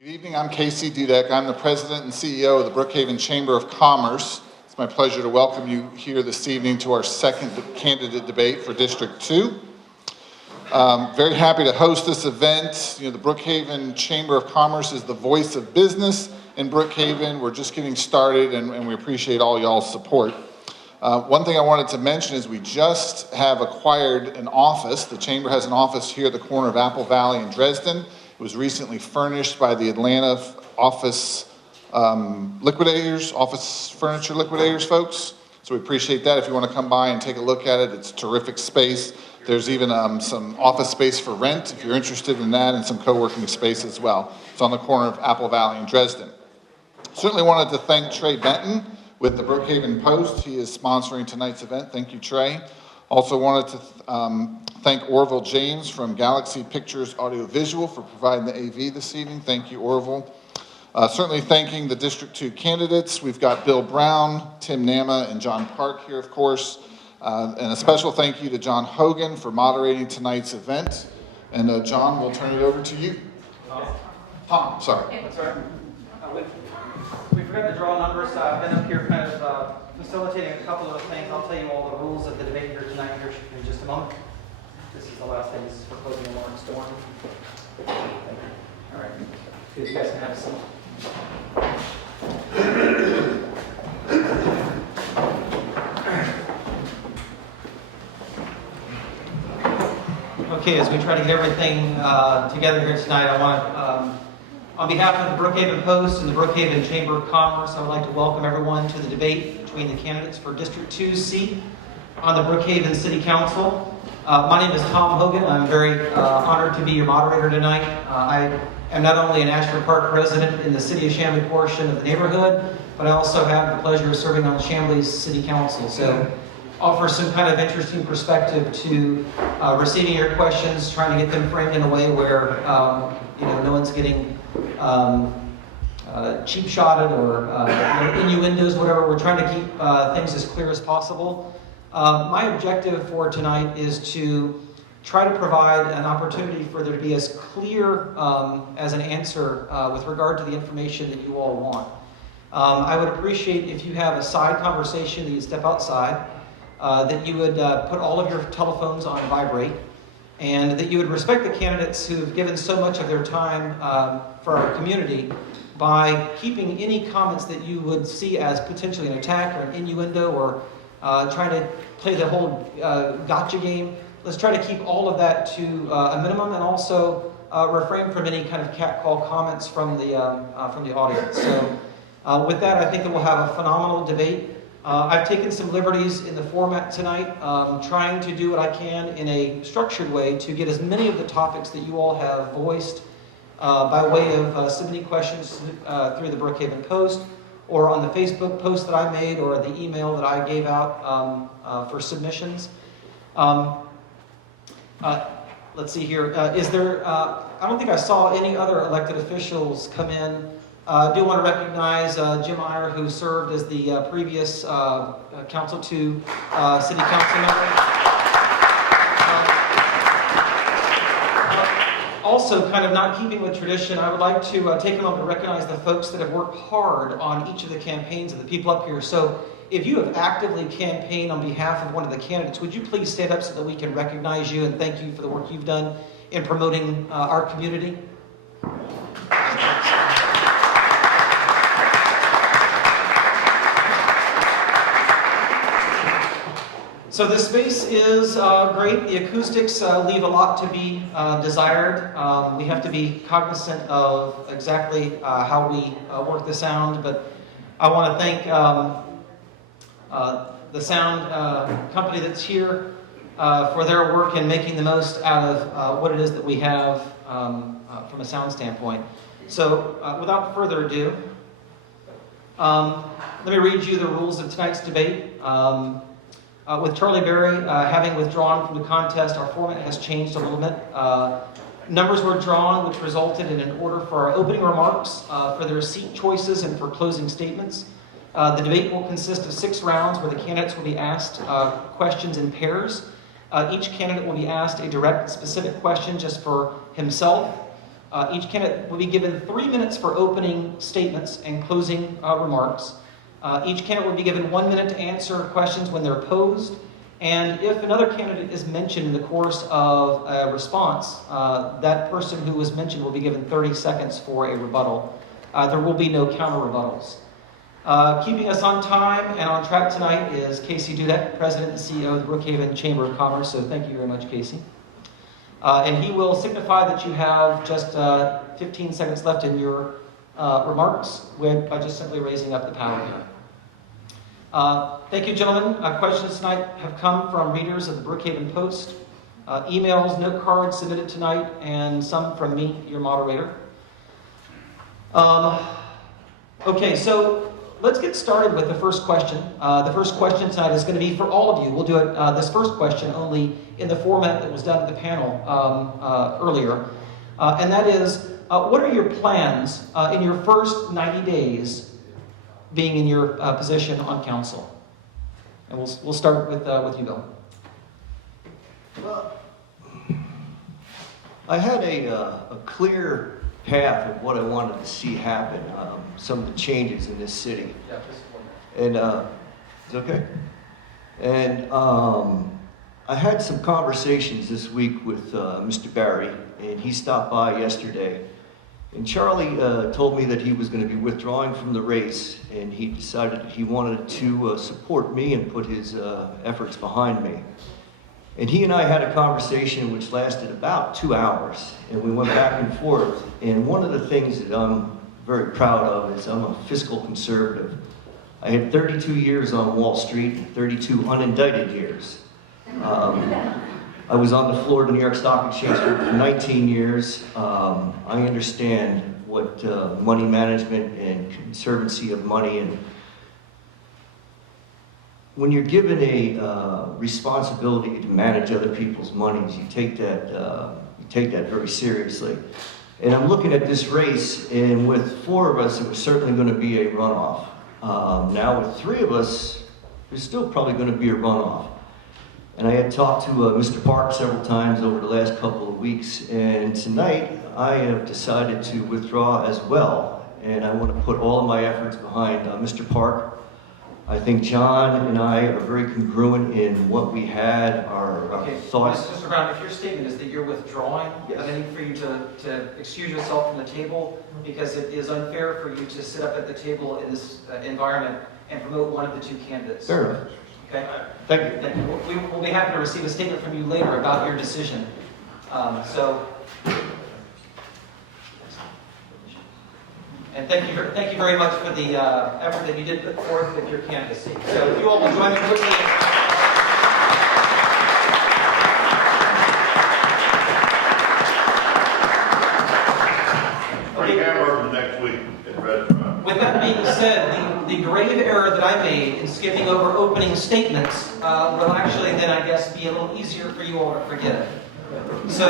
Good evening, I'm Casey Dudek. I'm the President and CEO of the Brookhaven Chamber of Commerce. It's my pleasure to welcome you here this evening to our second candidate debate for District 2. Very happy to host this event. The Brookhaven Chamber of Commerce is the voice of business in Brookhaven. We're just getting started and we appreciate all y'all's support. One thing I wanted to mention is we just have acquired an office. The Chamber has an office here at the corner of Apple Valley in Dresden. It was recently furnished by the Atlanta office furniture liquidators folks. So we appreciate that. If you want to come by and take a look at it, it's a terrific space. There's even some office space for rent if you're interested in that, and some co-working space as well. It's on the corner of Apple Valley and Dresden. Certainly wanted to thank Trey Benton with the Brookhaven Post. He is sponsoring tonight's event. Thank you, Trey. Also wanted to thank Orville James from Galaxy Pictures Audiovisual for providing the AV this evening. Thank you, Orville. Certainly thanking the District 2 candidates. We've got Bill Brown, Tim Nama, and John Park here, of course. And a special thank you to John Hogan for moderating tonight's event. And John, we'll turn it over to you. Tom, sorry. That's all right. We forgot to draw numbers. I've been up here kind of facilitating a couple of things. I'll tell you all the rules of the debate here tonight here in just a moment. This is the last thing. This is for closing remarks. Storm. Thank you. All right. Good. You guys can have a seat. Okay, as we try to get everything together here tonight, I want on behalf of the Brookhaven Post and the Brookhaven Chamber of Commerce, I would like to welcome everyone to the debate between the candidates for District 2's seat on the Brookhaven City Council. My name is Tom Hogan. I'm very honored to be your moderator tonight. I am not only an Ashford Park resident in the City of Chamblee portion of the neighborhood, but I also have the pleasure of serving on Chamblee's City Council. So offer some kind of interesting perspective to receiving your questions, trying to get them framed in a way where no one's getting cheap-shotted or innuendos, whatever. We're trying to keep things as clear as possible. My objective for tonight is to try to provide an opportunity for there to be as clear as an answer with regard to the information that you all want. I would appreciate if you have a side conversation that you step outside, that you would put all of your telephones on vibrate, and that you would respect the candidates who have given so much of their time for our community by keeping any comments that you would see as potentially an attack or an innuendo or trying to play the whole gotcha game. Let's try to keep all of that to a minimum, and also refrain from any kind of catcall comments from the audience. So with that, I think that we'll have a phenomenal debate. I've taken some liberties in the format tonight, trying to do what I can in a structured way to get as many of the topics that you all have voiced by way of submitting questions through the Brookhaven Post, or on the Facebook post that I made, or the email that I gave out for submissions. Let's see here. I don't think I saw any other elected officials come in. I do want to recognize Jim Iyer, who served as the previous Council 2 City Council member. Also, kind of not keeping with tradition, I would like to take a moment to recognize the folks that have worked hard on each of the campaigns of the people up here. So if you have actively campaigned on behalf of one of the candidates, would you please stand up so that we can recognize you and thank you for the work you've done in promoting our community? So this space is great. The acoustics leave a lot to be desired. We have to be cognizant of exactly how we work the sound, but I want to thank the sound company that's here for their work in making the most out of what it is that we have from a sound standpoint. So without further ado, let me read you the rules of tonight's debate. With Charlie Berry having withdrawn from the contest, our format has changed a little bit. Numbers were drawn, which resulted in an order for our opening remarks, for their seat choices, and for closing statements. The debate will consist of 6 rounds where the candidates will be asked questions in pairs. Each candidate will be asked a direct, specific question just for himself. Each candidate will be given 3 minutes for opening statements and closing remarks. Each candidate will be given 1 minute to answer questions when they're posed. And if another candidate is mentioned in the course of a response, that person who was mentioned will be given 30 seconds for a rebuttal. There will be no counter rebuttals. Keeping us on time and on track tonight is Casey Dudek, President and CEO of the Brookhaven Chamber of Commerce. So thank you very much, Casey. And he will signify that you have just 15 seconds left in your remarks by just simply raising up the power here. Thank you, gentlemen. Questions tonight have come from readers of the Brookhaven Post, emails, note cards submitted tonight, and some from me, your moderator. Okay, so let's get started with the first question. The first question tonight is going to be for all of you. We'll do it, this first question only in the format that was done at the panel earlier. And that is, what are your plans in your first 90 days being in your position on council? And we'll start with you, Bill. Well, I had a clear path of what I wanted to see happen, some of the changes in this city. Yeah, and it's okay. And I had some conversations this week with Mr. Barry, and he stopped by yesterday. And Charlie told me that he was going to be withdrawing from the race, and he decided he wanted to support me and put his efforts behind me. And he and I had a conversation which lasted about 2 hours, and we went back and forth. And one of the things that I'm very proud of is I'm a fiscal conservative. I had 32 years on Wall Street, 32 unindicted years. I was on the floor of the New York Stock Exchange for 19 years. I understand what money management and conservancy of money, and when you're given a responsibility to manage other people's monies, you take that very seriously. And I'm looking at this race, and with 4 of us, it was certainly going to be a runoff. Now with 3 of us, there's still probably going to be a runoff. And I had talked to Mr. Park several times over the last couple of weeks, and tonight I have decided to withdraw as well. And I want to put all of my efforts behind Mr. Park. I think John and I are very congruent in what we had, our thoughts. Mr. Brown, if your statement is that you're withdrawing, Yes. I need for you to excuse yourself from the table, because it is unfair for you to sit up at the table in this environment and promote one of the 2 candidates. Fair enough. Okay? Thank you. Thank you. We'll be happy to receive a statement from you later about your decision. And thank you very much for the effort that you did put forth with your candidacy. So if you all will join me quickly. Free hamburgers next week at the restaurant. With that being said, the grave error that I made in skipping over opening statements will actually then, I guess, be a little easier for you all to forget. So,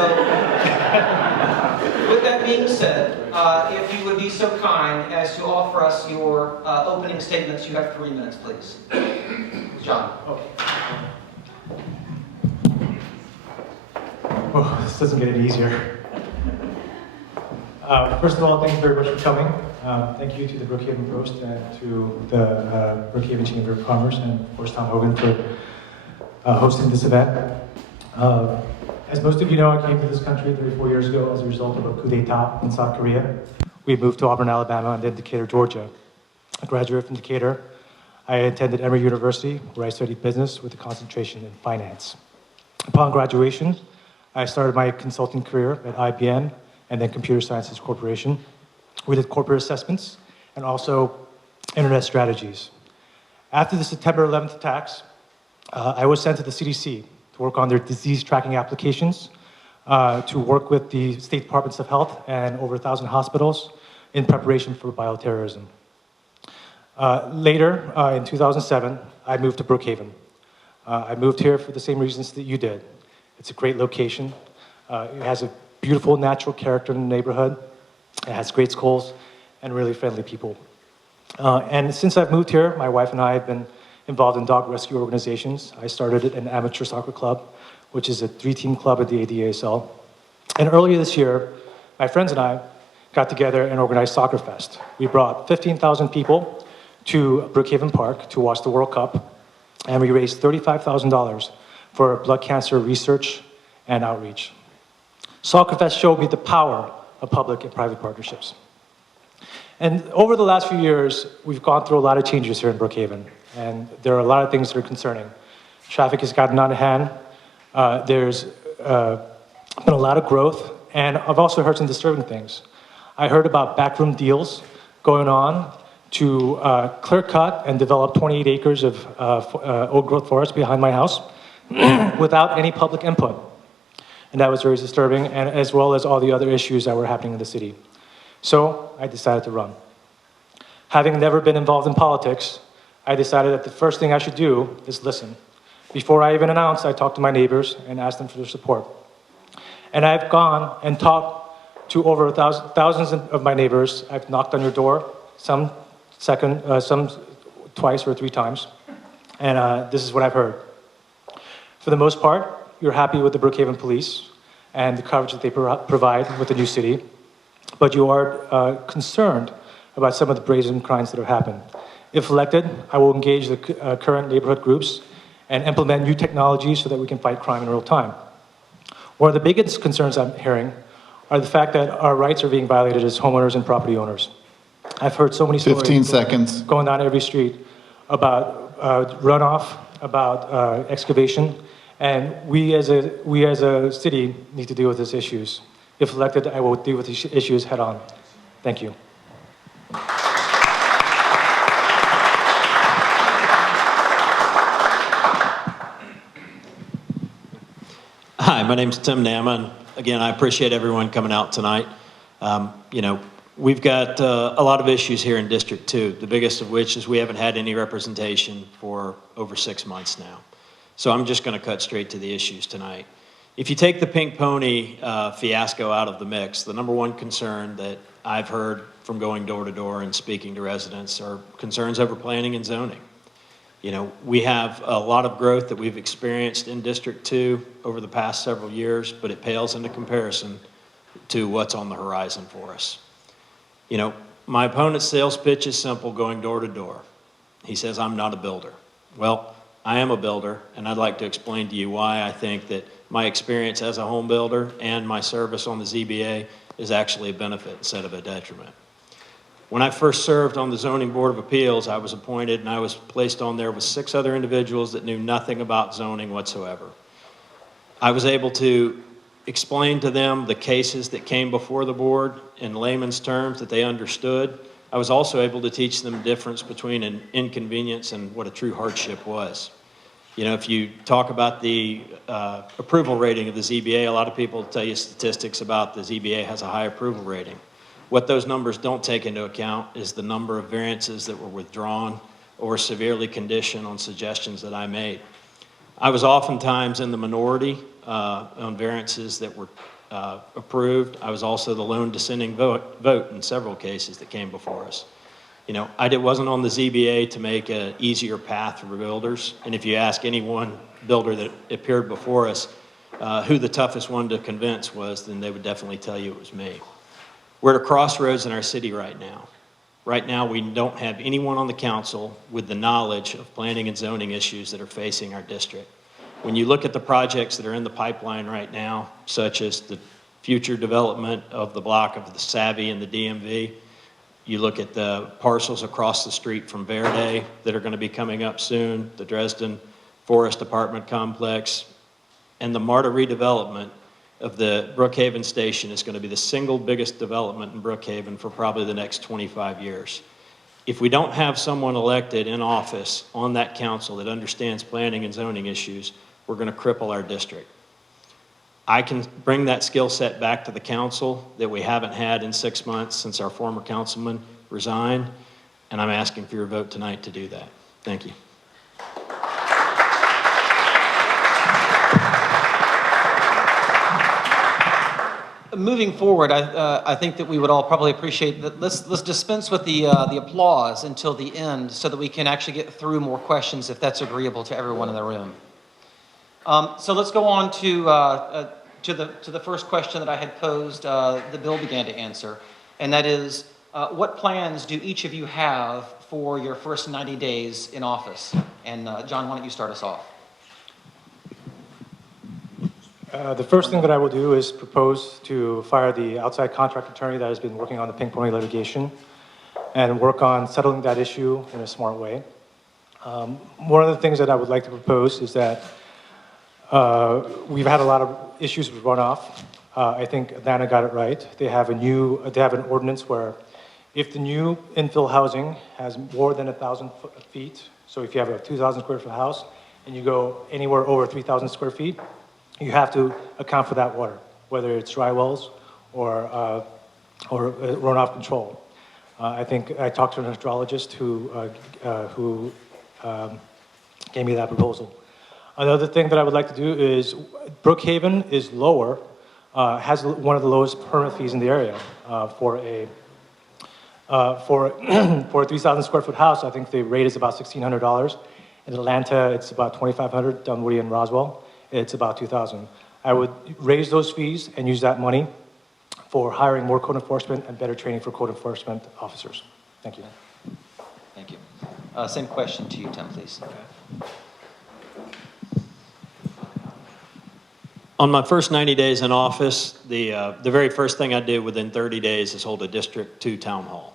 with that being said, if you would be so kind as to offer us your opening statements, you have 3 minutes, please. John. Okay. Oh, this doesn't get any easier. First of all, thank you very much for coming. Thank you to the Brookhaven Post and to the Brookhaven Chamber of Commerce, and of course Tom Hogan for hosting this event. As most of you know, I came to this country 34 years ago as a result of a coup d'etat in South Korea. We moved to Auburn, Alabama, and then Decatur, Georgia. A graduate from Decatur, I attended Emory University, where I studied business with a concentration in finance. Upon graduation, I started my consulting career at IBM and then Computer Sciences Corporation. We did corporate assessments and also internet strategies. After the September 11th attacks, I was sent to the CDC to work on their disease tracking applications, to work with the State Departments of Health and over 1,000 hospitals in preparation for bioterrorism. Later, in 2007, I moved to Brookhaven. I moved here for the same reasons that you did. It's a great location. It has a beautiful natural character in the neighborhood. It has great schools and really friendly people. And since I've moved here, my wife and I have been involved in dog rescue organizations. I started an amateur soccer club, which is a 3-team club at the ADASL. And earlier this year, my friends and I got together and organized Soccer Fest. We brought 15,000 people to Brookhaven Park to watch the World Cup, and we raised $35,000 for blood cancer research and outreach. Soccer Fest showed me the power of public and private partnerships. And over the last few years, we've gone through a lot of changes here in Brookhaven, and there are a lot of things that are concerning. Traffic has gotten out of hand. There's been a lot of growth, and I've also heard some disturbing things. I heard about backroom deals going on to clear cut and develop 28 acres of old growth forest behind my house without any public input. And that was very disturbing, and as well as all the other issues that were happening in the city. So I decided to run. Having never been involved in politics, I decided that the first thing I should do is listen. Before I even announced, I talked to my neighbors and asked them for their support. And I've gone and talked to over thousands of my neighbors. I've knocked on your door, some twice or 3 times, and this is what I've heard. For the most part, you're happy with the Brookhaven police and the coverage that they provide with the new city, but you are concerned about some of the brazen crimes that have happened. If elected, I will engage the current neighborhood groups and implement new technologies so that we can fight crime in real time. One of the biggest concerns I'm hearing are the fact that our rights are being violated as homeowners and property owners. I've heard so many stories 15 seconds. going down every street about runoff, about excavation, and we as a city need to deal with these issues. If elected, I will deal with these issues head on. Thank you. Hi, my name's Tim Nama. Again, I appreciate everyone coming out tonight. We've got a lot of issues here in District 2, the biggest of which is we haven't had any representation for over 6 months now. So I'm just going to cut straight to the issues tonight. If you take the Pink Pony fiasco out of the mix, the number one concern that I've heard from going door to door and speaking to residents are concerns over planning and zoning. We have a lot of growth that we've experienced in District 2 over the past several years, but it pales into comparison to what's on the horizon for us. My opponent's sales pitch is simple, going door to door. He says, I'm not a builder. Well, I am a builder, and I'd like to explain to you why I think that my experience as a home builder and my service on the ZBA is actually a benefit instead of a detriment. When I first served on the Zoning Board of Appeals, I was appointed and I was placed on there with 6 other individuals that knew nothing about zoning whatsoever. I was able to explain to them the cases that came before the board in layman's terms that they understood. I was also able to teach them the difference between an inconvenience and what a true hardship was. If you talk about the approval rating of the ZBA, a lot of people tell you statistics about the ZBA has a high approval rating. What those numbers don't take into account is the number of variances that were withdrawn or severely conditioned on suggestions that I made. I was oftentimes in the minority on variances that were approved. I was also the lone dissenting vote in several cases that came before us. I wasn't on the ZBA to make an easier path for builders. And if you ask any one builder that appeared before us who the toughest one to convince was, then they would definitely tell you it was me. We're at a crossroads in our city right now. Right now, we don't have anyone on the council with the knowledge of planning and zoning issues that are facing our district. When you look at the projects that are in the pipeline right now, such as the future development of the block of the Savvy and the DMV, you look at the parcels across the street from Verde that are going to be coming up soon, the Dresden Forest Apartment Complex, and the MARTA redevelopment of the Brookhaven station is going to be the single biggest development in Brookhaven for probably the next 25 years. If we don't have someone elected in office on that council that understands planning and zoning issues, we're going to cripple our district. I can bring that skill set back to the council that we haven't had in 6 months since our former councilman resigned, and I'm asking for your vote tonight to do that. Thank you. Moving forward, I think that we would all probably appreciate that. Let's dispense with the applause until the end so that we can actually get through more questions if that's agreeable to everyone in the room. So let's go on to to the first question that I had posed, the bill began to answer, and that is, what plans do each of you have for your first 90 days in office? And John, why don't you start us off? The first thing that I will do is propose to fire the outside contract attorney that has been working on the Pink Pony litigation and work on settling that issue in a smart way. One of the things that I would like to propose is that we've had a lot of issues with runoff. I think Atlanta got it right. They have an ordinance where if the new infill housing has more than 1,000 feet, so if you have a 2,000 square foot house and you go anywhere over 3,000 square feet, you have to account for that water, whether it's dry wells or runoff control. I think I talked to an hydrologist who gave me that proposal. Another thing that I would like to do is Brookhaven is lower, has one of the lowest permit fees in the area for a 3,000 square foot house. I think the rate is about $1,600. In Atlanta, it's about $2,500. Dunwoody and Roswell, it's about $2,000. I would raise those fees and use that money for hiring more code enforcement and better training for code enforcement officers. Thank you. Thank you. Same question to you, Tim, please. On my first 90 days in office, the very first thing I did within 30 days is hold a District 2 town hall.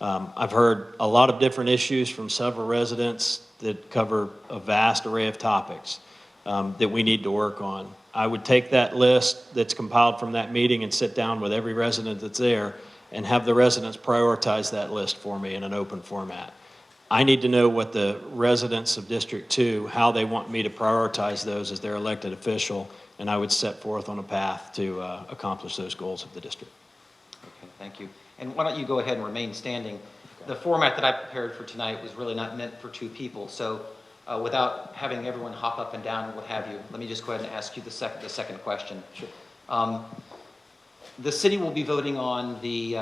I've heard a lot of different issues from several residents that cover a vast array of topics that we need to work on. I would take that list that's compiled from that meeting and sit down with every resident that's there and have the residents prioritize that list for me in an open format. I need to know what the residents of District 2, how they want me to prioritize those as their elected official, and I would set forth on a path to accomplish those goals of the district. Okay, thank you. And why don't you go ahead and remain standing? The format that I prepared for tonight was really not meant for two people, so without having everyone hop up and down and what have you, let me just go ahead and ask you the second question. Sure. The city will be voting on the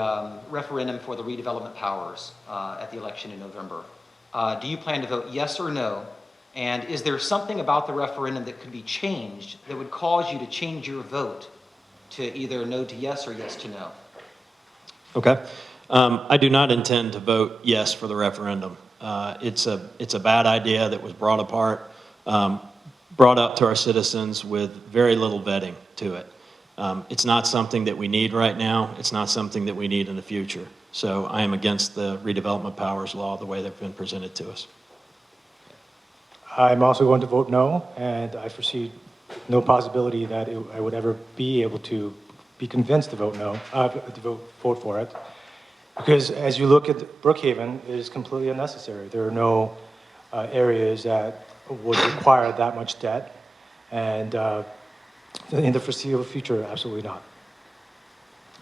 referendum for the redevelopment powers at the election in November. Do you plan to vote yes or no? And is there something about the referendum that could be changed that would cause you to change your vote to either no to yes or yes to no? Okay. I do not intend to vote yes for the referendum. It's a bad idea that was brought up to our citizens with very little vetting to it. It's not something that we need right now. It's not something that we need in the future. So I am against the redevelopment powers law the way they've been presented to us. I'm also going to vote no, and I foresee no possibility that I would ever be able to be convinced to vote no, to vote for it. Because as you look at Brookhaven, it is completely unnecessary. There are no areas that would require that much debt, and in the foreseeable future, absolutely not.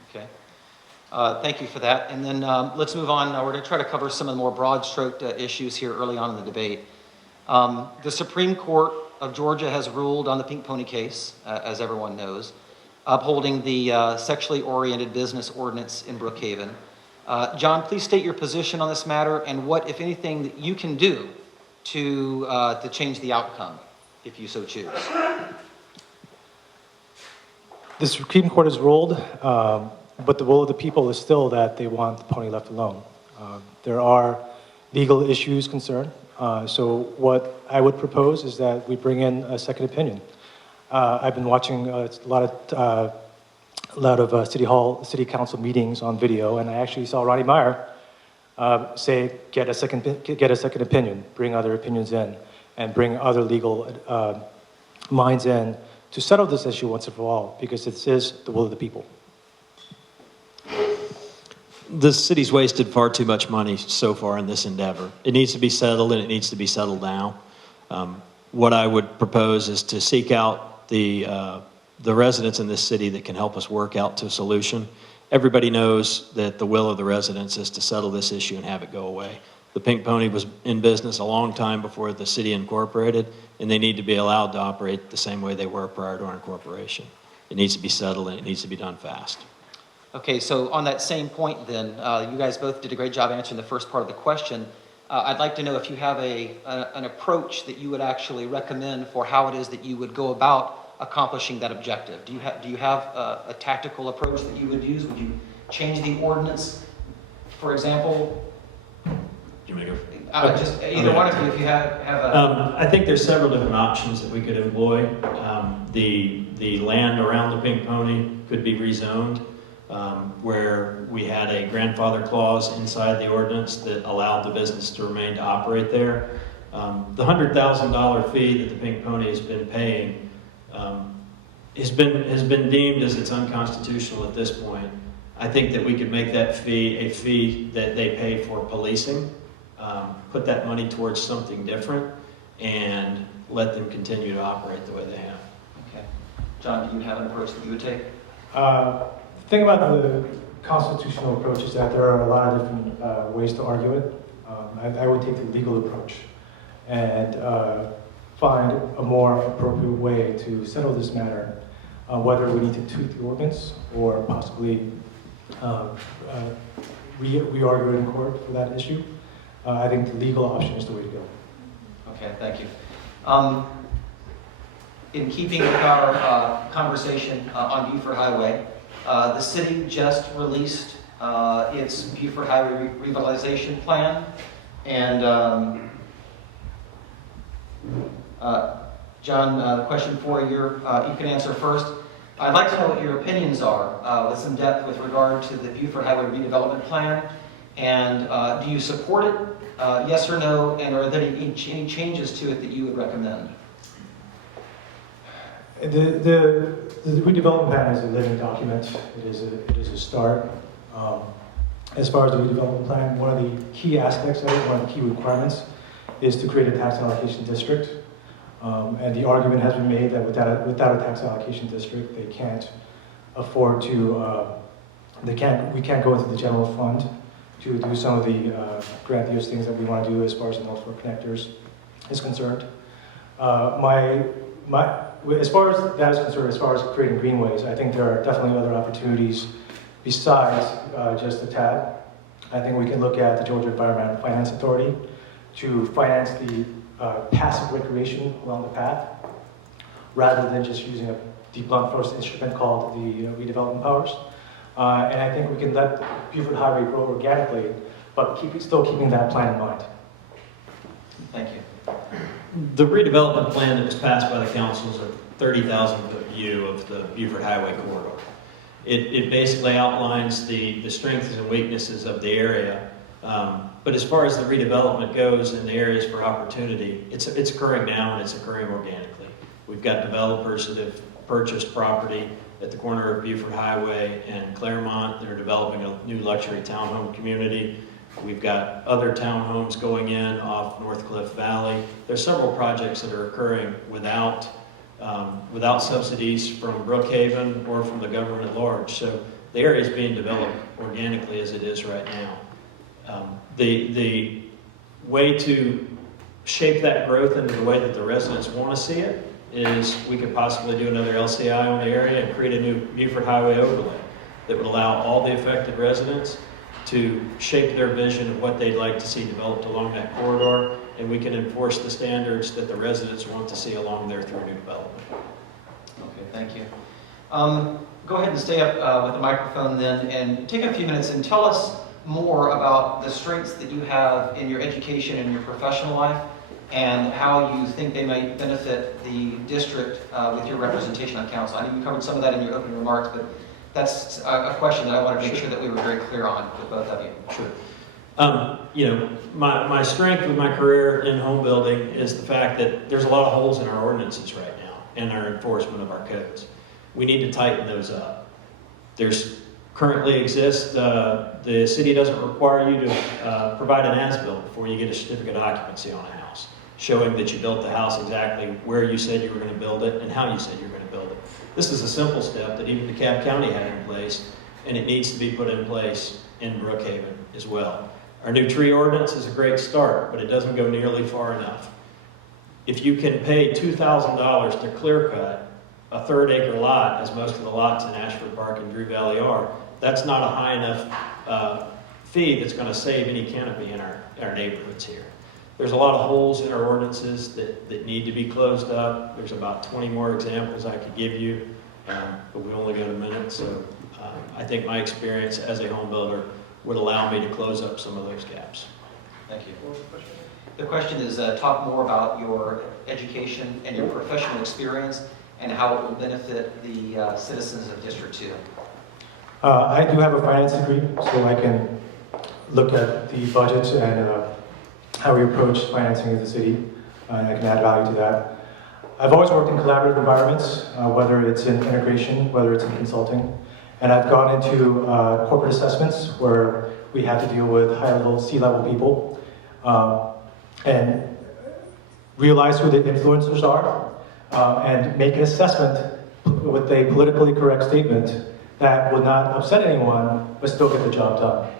Okay. Thank you for that. And then let's move on. We're going to try to cover some of the more broad-stroked issues here early on in the debate. The Supreme Court of Georgia has ruled on the Pink Pony case, as everyone knows, upholding the sexually oriented business ordinance in Brookhaven. John, please state your position on this matter and what, if anything, that you can do to change the outcome, if you so choose. The Supreme Court has ruled, but the will of the people is still that they want the pony left alone. There are legal issues concerned. So what I would propose is that we bring in a second opinion. I've been watching a lot of city council meetings on video, and I actually saw Ronnie Meyer say, get a second opinion, bring other opinions in, and bring other legal minds in to settle this issue once and for all, because it is the will of the people. The city's wasted far too much money so far in this endeavor. It needs to be settled, and it needs to be settled now. What I would propose is to seek out the residents in this city that can help us work out to a solution. Everybody knows that the will of the residents is to settle this issue and have it go away. The Pink Pony was in business a long time before the city incorporated, and they need to be allowed to operate the same way they were prior to our incorporation. It needs to be settled, and it needs to be done fast. Okay, so on that same point then, you guys both did a great job answering the first part of the question. I'd like to know if you have an approach that you would actually recommend for how it is that you would go about accomplishing that objective? Do you have a tactical approach that you would use? Would you change the ordinance, for example? You may go. Just either one of you, if you have a. I think there's several different options that we could employ. The land around the Pink Pony could be rezoned, where we had a grandfather clause inside the ordinance that allowed the business to remain to operate there. The $100,000 fee that the Pink Pony has been paying has been deemed as it's unconstitutional at this point. I think that we could make that fee a fee that they pay for policing, put that money towards something different, and let them continue to operate the way they have. Okay. John, do you have an approach that you would take? The thing about the constitutional approach is that there are a lot of different ways to argue it. I would take the legal approach and find a more appropriate way to settle this matter, whether we need to tweak the ordinance or possibly re-argue it in court for that issue. I think the legal option is the way to go. Okay, thank you. In keeping with our conversation on Buford Highway, the city just released its Buford Highway Revitalization Plan. And John, the question for you, you can answer first. I'd like to know what your opinions are with some depth with regard to the Buford Highway Redevelopment Plan. And do you support it, yes or no? And are there any changes to it that you would recommend? The redevelopment plan is a living document. It is a start. As far as the redevelopment plan, one of the key aspects of it, one of the key requirements, is to create a tax allocation district. And the argument has been made that without a tax allocation district, they can't afford to. We can't go into the general fund to do some of the grandiose things that we want to do as far as the North Fork connectors is concerned. As far as that is concerned, as far as creating greenways, I think there are definitely other opportunities besides just the TAD. I think we can look at the Georgia Environmental Finance Authority to finance the passive recreation along the path, rather than just using the blunt force instrument called the redevelopment powers. And I think we can let Buford Highway grow organically, but still keeping that plan in mind. Thank you. The redevelopment plan that was passed by the council is a 30,000-foot view of the Buford Highway corridor. It basically outlines the strengths and weaknesses of the area. But as far as the redevelopment goes and the areas for opportunity, it's occurring now and it's occurring organically. We've got developers that have purchased property at the corner of Buford Highway and Claremont. They're developing a new luxury townhome community. We've got other townhomes going in off North Cliff Valley. There's several projects that are occurring without subsidies from Brookhaven or from the government at large. So the area is being developed organically as it is right now. The way to shape that growth into the way that the residents want to see it is we could possibly do another LCI on the area and create a new Buford Highway overlay that would allow all the affected residents to shape their vision of what they'd like to see developed along that corridor, and we can enforce the standards that the residents want to see along there through new development. Okay, thank you. Go ahead and stay up with the microphone then and take a few minutes and tell us more about the strengths that you have in your education and your professional life and how you think they might benefit the district with your representation on council. I know you covered some of that in your opening remarks, but that's a question that I want to make sure that we were very clear on with both of you. Sure. My strength with my career in home building is the fact that there's a lot of holes in our ordinances right now and our enforcement of our codes. We need to tighten those up. There's currently exists, the city doesn't require you to provide an as-built before you get a certificate of occupancy on a house, showing that you built the house exactly where you said you were going to build it and how you said you were going to build it. This is a simple step that even DeKalb County had in place, and it needs to be put in place in Brookhaven as well. Our new tree ordinance is a great start, but it doesn't go nearly far enough. If you can pay $2,000 to clear cut a 1/3 acre lot, as most of the lots in Ashford Park and Drew Valley are, that's not a high enough fee that's going to save any canopy in our neighborhoods here. There's a lot of holes in our ordinances that need to be closed up. There's about 20 more examples I could give you, but we only got a minute. So I think my experience as a home builder would allow me to close up some of those gaps. Thank you. The question is, talk more about your education and your professional experience and how it will benefit the citizens of District 2. I do have a finance degree, so I can look at the budgets and how we approach financing of the city, and I can add value to that. I've always worked in collaborative environments, whether it's in integration, whether it's in consulting, and I've gone into corporate assessments where we have to deal with high-level, C-level people, and realize who the influencers are, and make an assessment with a politically correct statement that would not upset anyone, but still get the job done.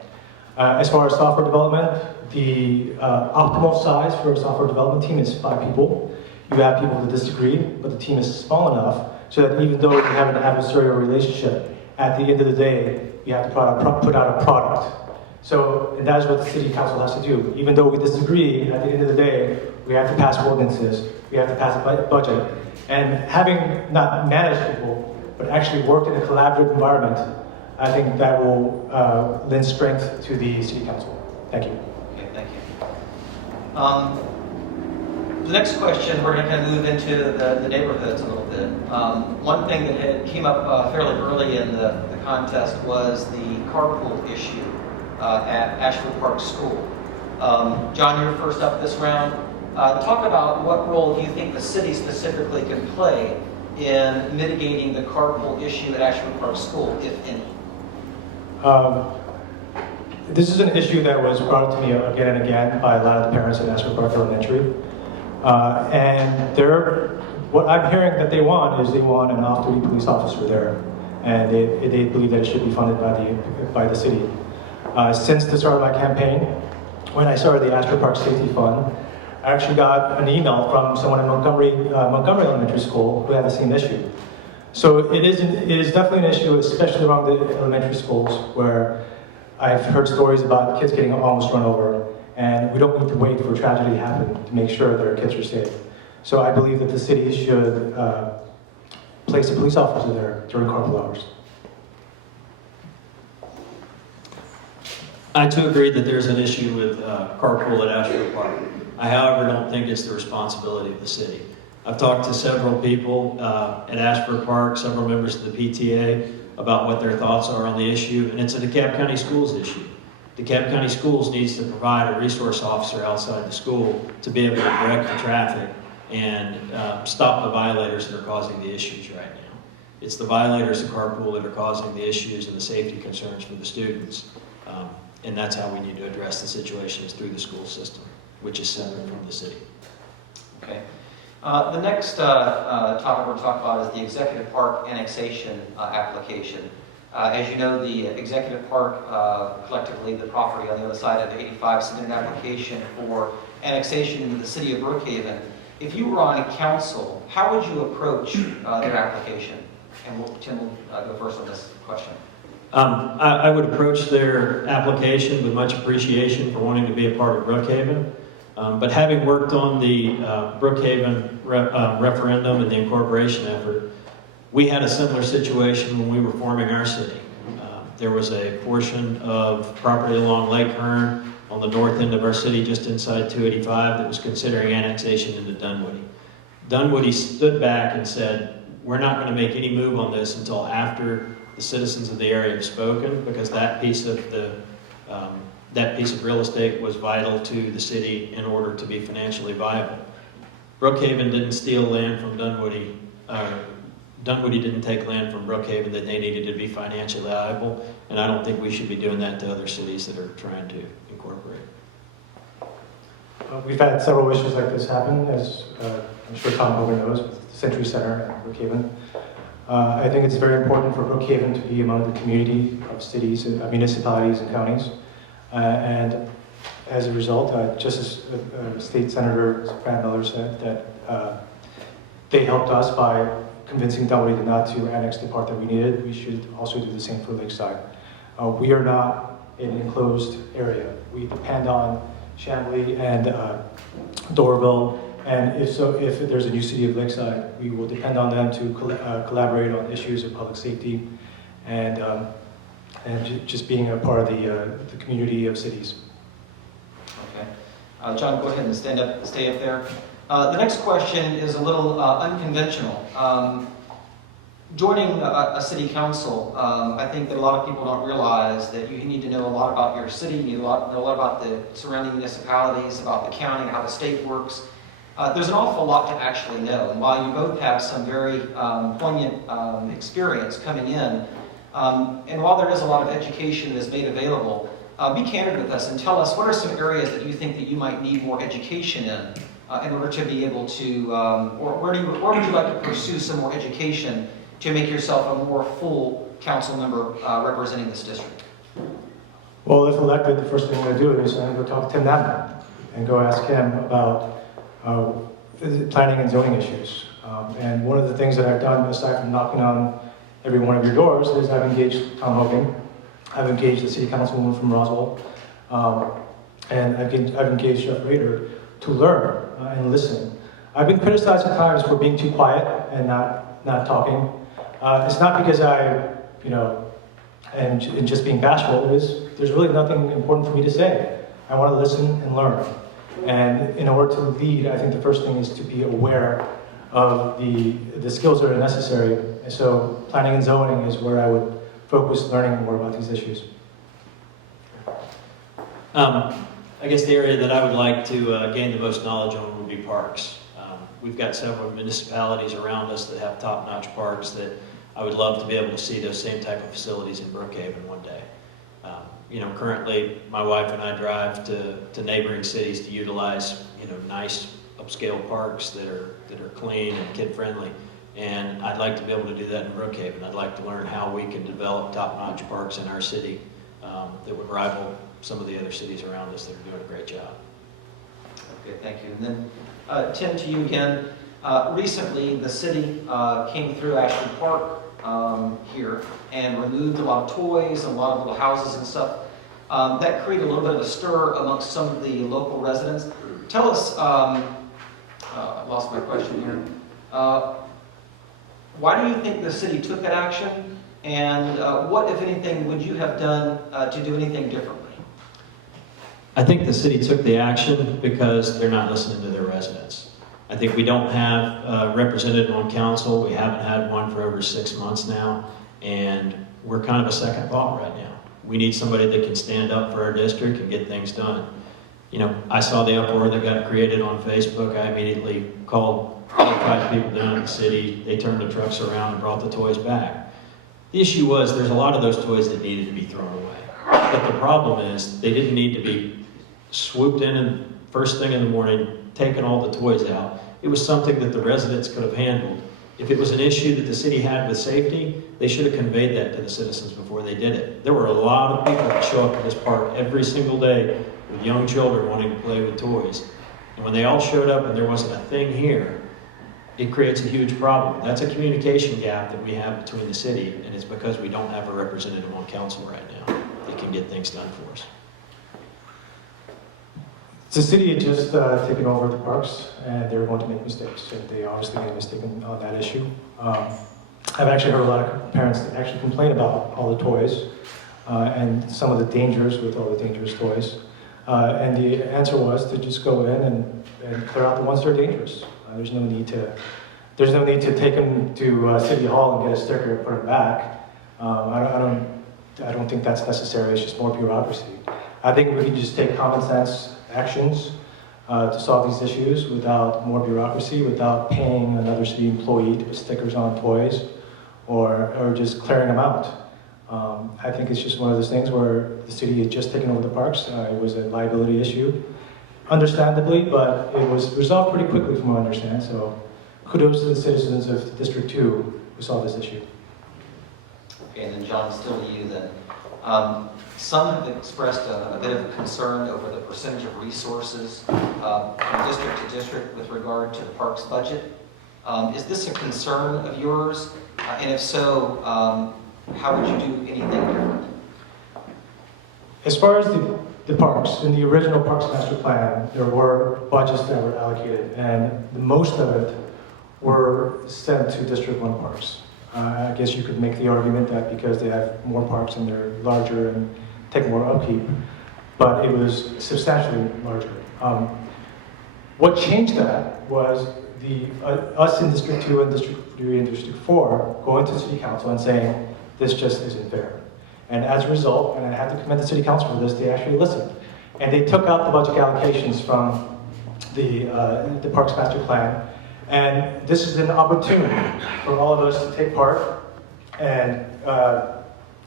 As far as software development, the optimal size for a software development team is 5 people. You have people that disagree, but the team is small enough so that even though you have an adversarial relationship, at the end of the day, you have to put out a product. So, and that is what the city council has to do. Even though we disagree, at the end of the day, we have to pass ordinances, we have to pass a budget. And having not managed people, but actually worked in a collaborative environment, I think that will lend strength to the city council. Thank you. Okay, thank you. The next question, we're going to kind of move into the neighborhoods a little bit. One thing that came up fairly early in the contest was the carpool issue at Ashford Park School. John, you're first up this round. Talk about what role you think the city specifically can play in mitigating the carpool issue at Ashford Park School, if any. This is an issue that was brought up to me again and again by a lot of the parents at Ashford Park Elementary. And what I'm hearing that they want is they want an off-duty police officer there. And they believe that it should be funded by the city. Since the start of my campaign, when I started the Ashford Park Safety Fund, I actually got an email from someone in Montgomery Elementary School who had the same issue. So it is definitely an issue, especially around the elementary schools, where I've heard stories about kids getting almost run over, and we don't need to wait for a tragedy to happen to make sure that our kids are safe. So I believe that the city should place a police officer there during carpool hours. I too agree that there's an issue with carpool at Ashford Park. I, however, don't think it's the responsibility of the city. I've talked to several people at Ashford Park, several members of the PTA, about what their thoughts are on the issue, and it's a DeKalb County Schools issue. DeKalb County Schools needs to provide a resource officer outside the school to be able to direct the traffic and stop the violators that are causing the issues right now. It's the violators of carpool that are causing the issues and the safety concerns for the students. And that's how we need to address the situation, is through the school system, which is separate from the city. Okay. The next topic we're talking about is the Executive Park annexation application. As you know, the Executive Park, collectively the property on the other side of 85, submitted an application for annexation into the city of Brookhaven. If you were on council, how would you approach their application? And Tim will go first on this question. I would approach their application with much appreciation for wanting to be a part of Brookhaven. But having worked on the Brookhaven referendum and the incorporation effort, we had a similar situation when we were forming our city. There was a portion of property along Lake Hearn on the north end of our city, just inside 285, that was considering annexation into Dunwoody. Dunwoody stood back and said, we're not going to make any move on this until after the citizens of the area have spoken, because that piece of real estate was vital to the city in order to be financially viable. Brookhaven didn't steal land from Dunwoody. Dunwoody didn't take land from Brookhaven that they needed to be financially viable, and I don't think we should be doing that to other cities that are trying to incorporate. We've had several issues like this happen, as I'm sure Tom Hogan knows, with the Century Center and Brookhaven. I think it's very important for Brookhaven to be among the community of cities, municipalities, and counties. And as a result, just as State Senator Van Miller said, that they helped us by convincing Dunwoody not to annex the part that we needed. We should also do the same for Lakeside. We are not an enclosed area. We depend on Chamblee, and Doraville. And if there's a new city of Lakeside, we will depend on them to collaborate on issues of public safety and just being a part of the community of cities. Okay. John, go ahead and stay up there. The next question is a little unconventional. Joining a city council, I think that a lot of people don't realize that you need to know a lot about your city, you need to know a lot about the surrounding municipalities, about the county, how the state works. There's an awful lot to actually know, and while you both have some very poignant experience coming in, and while there is a lot of education that is made available, be candid with us and tell us what are some areas that you think that you might need more education in order to be able to, or where would you like to pursue some more education to make yourself a more full council member representing this district? Well, if elected, the first thing I'm going to do is I'm going to talk to Tim Knappman and go ask him about planning and zoning issues. And one of the things that I've done, aside from knocking on every one of your doors, is I've engaged Tom Hogan, I've engaged the city councilwoman from Roswell, and I've engaged Jeff Rader to learn and listen. I've been criticized at times for being too quiet and not talking. It's not because and just being bashful. There's really nothing important for me to say. I want to listen and learn. And in order to lead, I think the first thing is to be aware of the skills that are necessary. And so planning and zoning is where I would focus learning more about these issues. I guess the area that I would like to gain the most knowledge on would be parks. We've got several municipalities around us that have top-notch parks that I would love to be able to see those same type of facilities in Brookhaven one day. Currently, my wife and I drive to neighboring cities to utilize, nice upscale parks that are clean and kid-friendly. And I'd like to be able to do that in Brookhaven. I'd like to learn how we can develop top-notch parks in our city that would rival some of the other cities around us that are doing a great job. Okay, thank you. And then, Tim, to you again. Recently, the city came through Ashland Park here and removed a lot of toys and a lot of little houses and stuff. That created a little bit of a stir amongst some of the local residents. Tell us, I lost my question here. Why do you think the city took that action? And what, if anything, would you have done to do anything differently? I think the city took the action because they're not listening to their residents. I think we don't have a representative on council. We haven't had one for over 6 months now, and we're kind of a second thought right now. We need somebody that can stand up for our district and get things done. I saw the uproar that got created on Facebook. I immediately called 5 people down in the city. They turned the trucks around and brought the toys back. The issue was there's a lot of those toys that needed to be thrown away. But the problem is they didn't need to be swooped in and first thing in the morning, taking all the toys out. It was something that the residents could have handled. If it was an issue that the city had with safety, they should have conveyed that to the citizens before they did it. There were a lot of people that show up at this park every single day with young children wanting to play with toys. And when they all showed up and there wasn't a thing here, it creates a huge problem. That's a communication gap that we have between the city, and it's because we don't have a representative on council right now that can get things done for us. The city had just taken over the parks, and they were going to make mistakes, and they obviously made a mistake on that issue. I've actually heard a lot of parents that actually complain about all the toys and some of the dangers with all the dangerous toys. And the answer was to just go in and clear out the ones that are dangerous. There's no need to take them to City Hall and get a sticker and put them back. I don't think that's necessary. It's just more bureaucracy. I think we can just take common sense actions to solve these issues without more bureaucracy, without paying another city employee to put stickers on toys, or just clearing them out. I think it's just one of those things where the city had just taken over the parks. It was a liability issue, understandably, but it was resolved pretty quickly from what I understand. So kudos to the citizens of District 2 who solved this issue. Okay, and then John, still to you then. Some have expressed a bit of a concern over the percentage of resources from district to district with regard to the parks budget. Is this a concern of yours? And if so, how would you do anything different? As far as the the parks. In the original Parks Master Plan, there were budgets that were allocated, and most of it were sent to District 1 parks. I guess you could make the argument that because they have more parks and they're larger and take more upkeep, but it was substantially larger. What changed that was us in District 2 and District 3 and District 4 going to City Council and saying, this just isn't fair. And as a result, and I have to commend the City Council for this, they actually listened. And they took out the budget allocations from the Parks Master Plan. And this is an opportunity for all of us to take part. And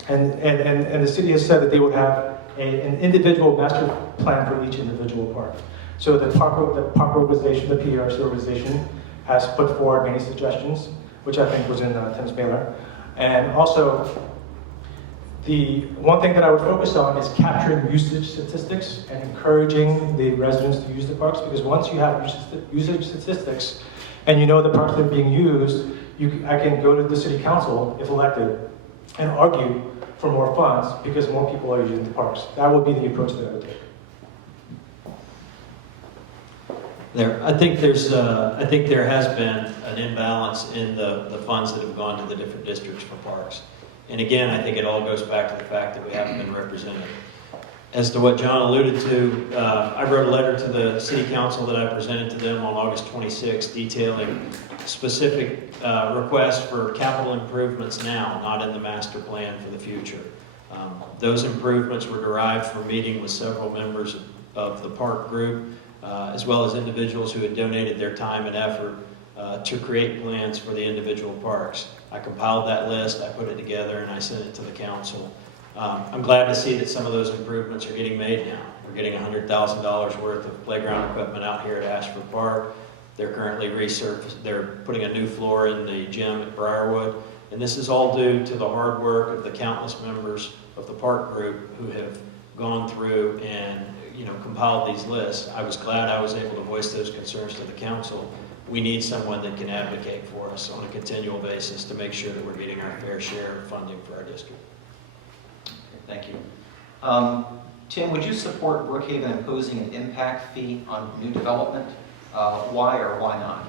the city has said that they would have an individual master plan for each individual park. So the park organization, the PRC organization, has put forward many suggestions, which I think was in Tim's mailer. And also, the one thing that I would focus on is capturing usage statistics and encouraging the residents to use the parks, because once you have usage statistics and you know the parks that are being used, I can go to the City Council, if elected, and argue for more funds because more people are using the parks. That would be the approach that I would take. I think there has been an imbalance in the funds that have gone to the different districts for parks. And again, I think it all goes back to the fact that we haven't been represented. As to what John alluded to, I wrote a letter to the City Council that I presented to them on August 26th detailing specific requests for capital improvements now, not in the master plan for the future. Those improvements were derived from meeting with several members of the park group, as well as individuals who had donated their time and effort to create plans for the individual parks. I compiled that list, I put it together, and I sent it to the council. I'm glad to see that some of those improvements are getting made now. We're getting $100,000 worth of playground equipment out here at Ashford Park. They're currently they're putting a new floor in the gym at Briarwood. And this is all due to the hard work of the countless members of the park group who have gone through and compiled these lists. I was glad I was able to voice those concerns to the council. We need someone that can advocate for us on a continual basis to make sure that we're getting our fair share of funding for our district. Thank you. Tim, would you support Brookhaven imposing an impact fee on new development? Why or why not?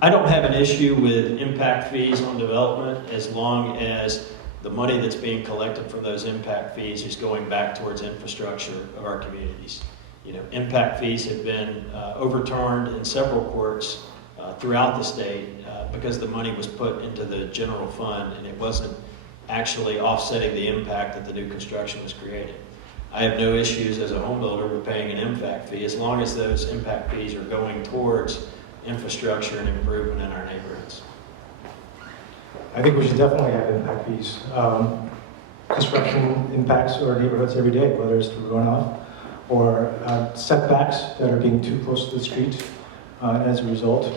I don't have an issue with impact fees on development as long as the money that's being collected from those impact fees is going back towards infrastructure of our communities. Impact fees have been overturned in several courts throughout the state because the money was put into the general fund and it wasn't actually offsetting the impact that the new construction was creating. I have no issues as a home builder with paying an impact fee as long as those impact fees are going towards infrastructure and improvement in our neighborhoods. I think we should definitely have impact fees. Construction impacts our neighborhoods every day, whether it's through runoff or setbacks that are being too close to the street, and as a result,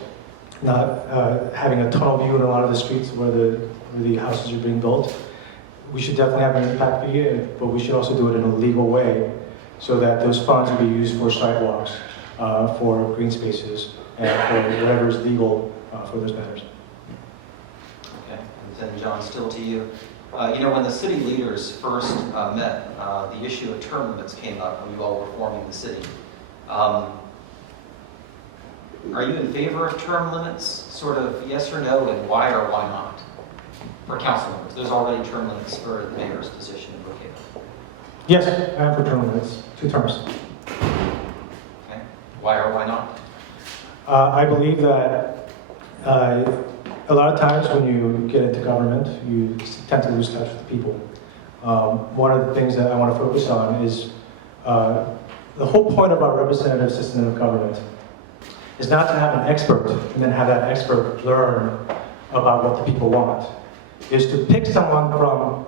not having a tunnel view in a lot of the streets where the houses are being built. We should definitely have an impact fee, but we should also do it in a legal way so that those funds will be used for sidewalks, for green spaces, and for whatever is legal for those matters. Okay, and then John, still to you. When the city leaders first met, the issue of term limits came up when you all were forming the city. Are you in favor of term limits? Sort of yes or no, and why or why not? For council members, there's already term limits for the mayor's position in Brookhaven. Yes, I am for term limits, 2 terms. Okay, why or why not? I believe that a lot of times when you get into government, you tend to lose touch with the people. One of the things that I want to focus on is the whole point of our representative system of government is not to have an expert and then have that expert learn about what the people want. Is to pick someone from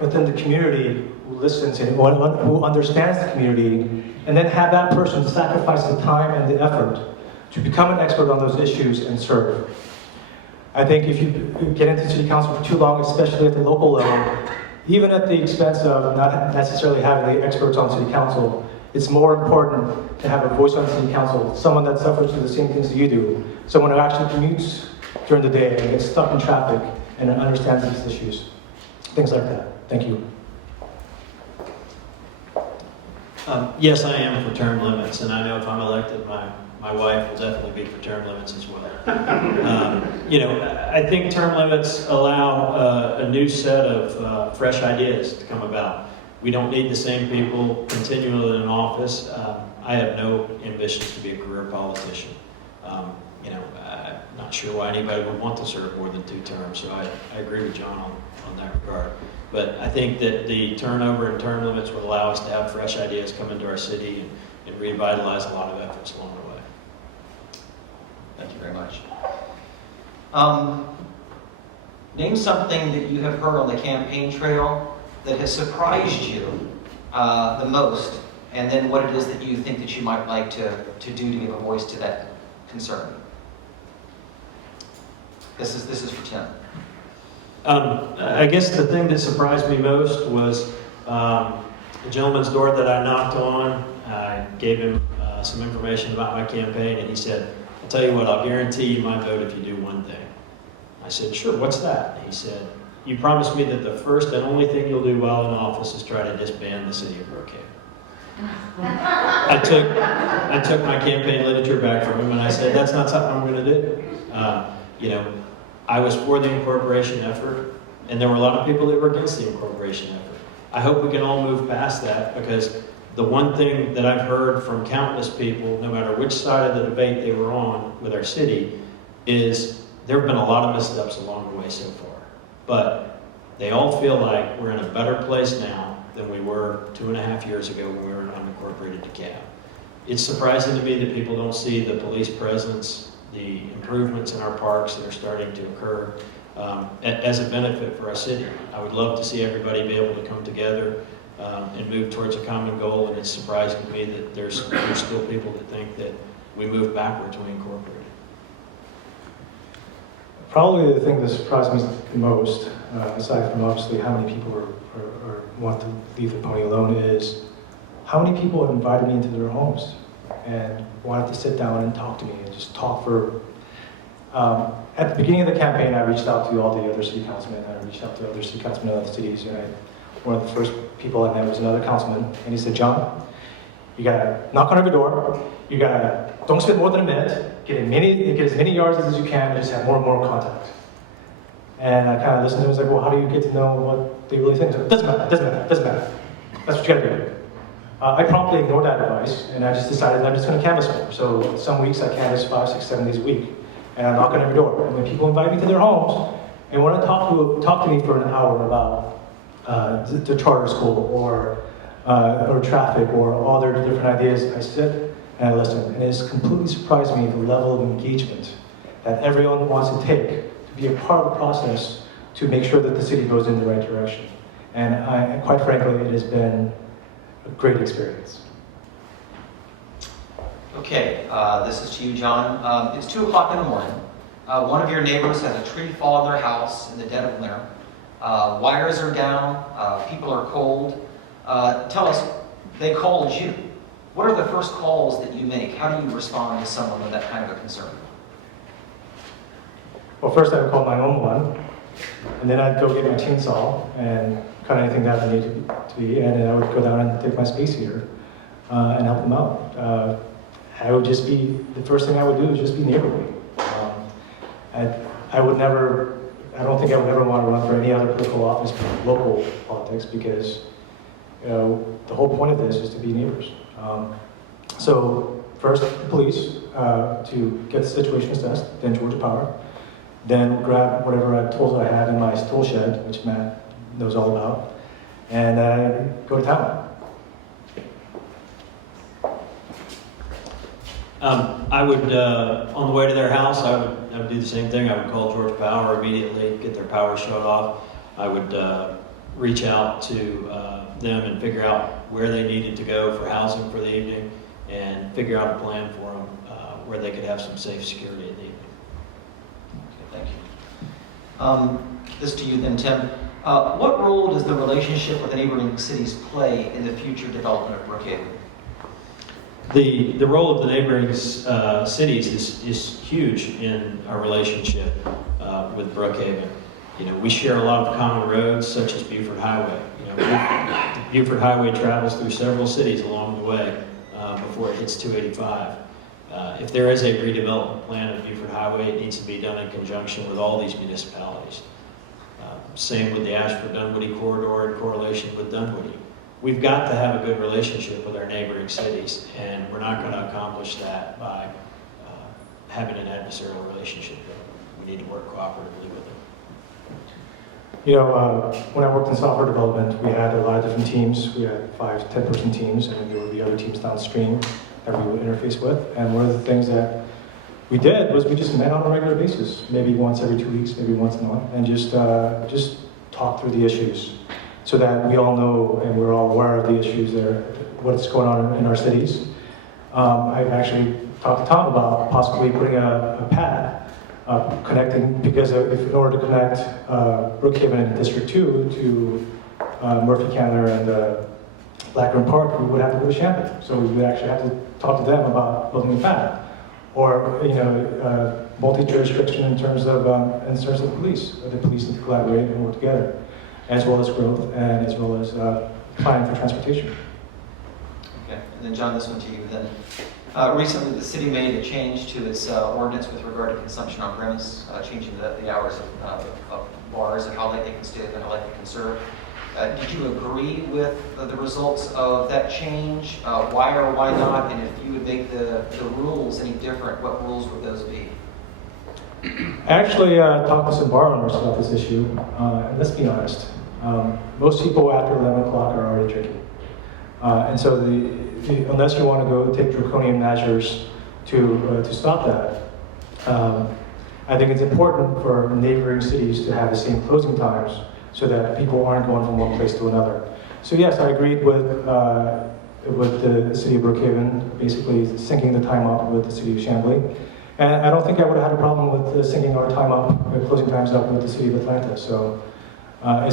within the community who listens and who understands the community, and then have that person sacrifice the time and the effort to become an expert on those issues and serve. I think if you get into city council for too long, especially at the local level, even at the expense of not necessarily having the experts on city council, it's more important to have a voice on city council, someone that suffers through the same things that you do, someone who actually commutes during the day and gets stuck in traffic and understands these issues. Things like that. Thank you. Yes, I am for term limits, and I know if I'm elected, my wife will definitely be for term limits as well. I think term limits allow a new set of fresh ideas to come about. We don't need the same people continually in office. I have no ambitions to be a career politician. I'm not sure why anybody would want to serve more than 2 terms, so I agree with John on that regard. But I think that the turnover and term limits would allow us to have fresh ideas come into our city and revitalize a lot of efforts along the way. Thank you very much. Name something that you have heard on the campaign trail that has surprised you the most, and then what it is that you think that you might like to do to give a voice to that concern. This is for Tim. I guess the thing that surprised me most was the gentleman's door that I knocked on. I gave him some information about my campaign, and he said, "I'll tell you what, I'll guarantee you my vote if you do one thing." I said, "Sure, what's that?" He said, "You promised me that the first and only thing you'll do while in office is try to disband the city of Brookhaven." I took my campaign literature back from him, and I said, "That's not something I'm going to do." I was for the incorporation effort, and there were a lot of people that were against the incorporation effort. I hope we can all move past that, because the one thing that I've heard from countless people, no matter which side of the debate they were on with our city, is there have been a lot of missteps along the way so far. But they all feel like we're in a better place now than we were 2.5 years ago when we were an unincorporated DeKalb. It's surprising to me that people don't see the police presence, the improvements in our parks that are starting to occur as a benefit for our city. I would love to see everybody be able to come together and move towards a common goal, and it's surprising to me that there's still people that think that we move backwards when we incorporate. Probably the thing that surprised me the most, aside from obviously how many people are want to leave the pony alone, is how many people have invited me into their homes and wanted to sit down and talk to me and just talk for. At the beginning of the campaign, I reached out to all the other city councilmen. I reached out to other city councilmen in other cities, and one of the first people I met was another councilman, and he said, "John, you gotta knock on every door. You gotta don't spend more than a minute. Get as many yards as you can, and just have more and more contact." And I kind of listened to him. I was like, "Well, how do you get to know what they really think?" He said, Doesn't matter. That's what you gotta do." I promptly ignored that advice, and I just decided that I'm just going to canvass more. So some weeks I canvass 5, 6, 7 days a week, and I knock on every door. And when people invite me to their homes and want to talk to me for an hour about the charter school or traffic or all their different ideas, I sit and I listen. And it's completely surprised me the level of engagement that everyone wants to take to be a part of the process to make sure that the city goes in the right direction. And quite frankly, it has been a great experience. Okay, this is to you, John. It's 2 o'clock in the morning. One of your neighbors has a tree fall on their house in the dead of winter. Wires are down. People are cold. Tell us, they called you. What are the first calls that you make? How do you respond to someone with that kind of a concern? Well, first I would call 911, and then I'd go get my chainsaw and cut anything that I needed to be, and then I would go down and take my space heater and help them out. I would just be, the first thing I would do is just be neighborly. I don't think I would ever want to run for any other political office, local politics, because the whole point of this is to be neighbors. So first the police to get the situation assessed, then Georgia Power, then grab whatever tools I have in my tool shed, which Matt knows all about, and go to town. I would, on the way to their house, I would do the same thing. I would call Georgia Power immediately, get their power shut off. I would reach out to them and figure out where they needed to go for housing for the evening, and figure out a plan for them where they could have some safe security in the evening. Okay, thank you. This to you then, Tim. What role does the relationship with the neighboring cities play in the future development of Brookhaven? The role of the neighboring cities is huge in our relationship with Brookhaven. We share a lot of common roads, such as Beaufort Highway. Buford Highway travels through several cities along the way before it hits 285. If there is a redevelopment plan of Buford Highway, it needs to be done in conjunction with all these municipalities. Same with the Ashford-Dunwoody corridor in correlation with Dunwoody. We've got to have a good relationship with our neighboring cities, and we're not going to accomplish that by having an adversarial relationship. We need to work cooperatively with them. You know, when I worked in software development, we had a lot of different teams. We had 5 to 10-person teams, and there would be other teams downstream that we would interface with. And one of the things that we did was we just met on a regular basis, maybe once every 2 weeks, maybe once a month, and just talk through the issues so that we all know and we're all aware of the issues that are, what's going on in our cities. I've actually talked to Tom about possibly putting a pad connecting, because in order to connect Brookhaven and District 2 to Murphy Candler and Blackburn Park, we would have to go to Champaign. So we would actually have to talk to them about building a pad. Or, you know, multi-jurisdiction in terms of the police. The police need to collaborate and work together, as well as growth and as well as planning for transportation. Okay, and then John, this one to you then. Recently, the city made a change to its ordinance with regard to consumption on premise, changing the hours of bars and how late they can stay and how late they can serve. Did you agree with the results of that change? Why or why not? And if you would make the rules any different, what rules would those be? I actually talked to some bar owners about this issue, and let's be honest. Most people after 11 o'clock are already drinking. And so unless you want to go take draconian measures to stop that, I think it's important for neighboring cities to have the same closing times so that people aren't going from one place to another. So yes, I agreed with the city of Brookhaven, basically syncing the time up with the city of Chamblee. And I don't think I would have had a problem with syncing our time up, closing times up with the city of Atlanta. So that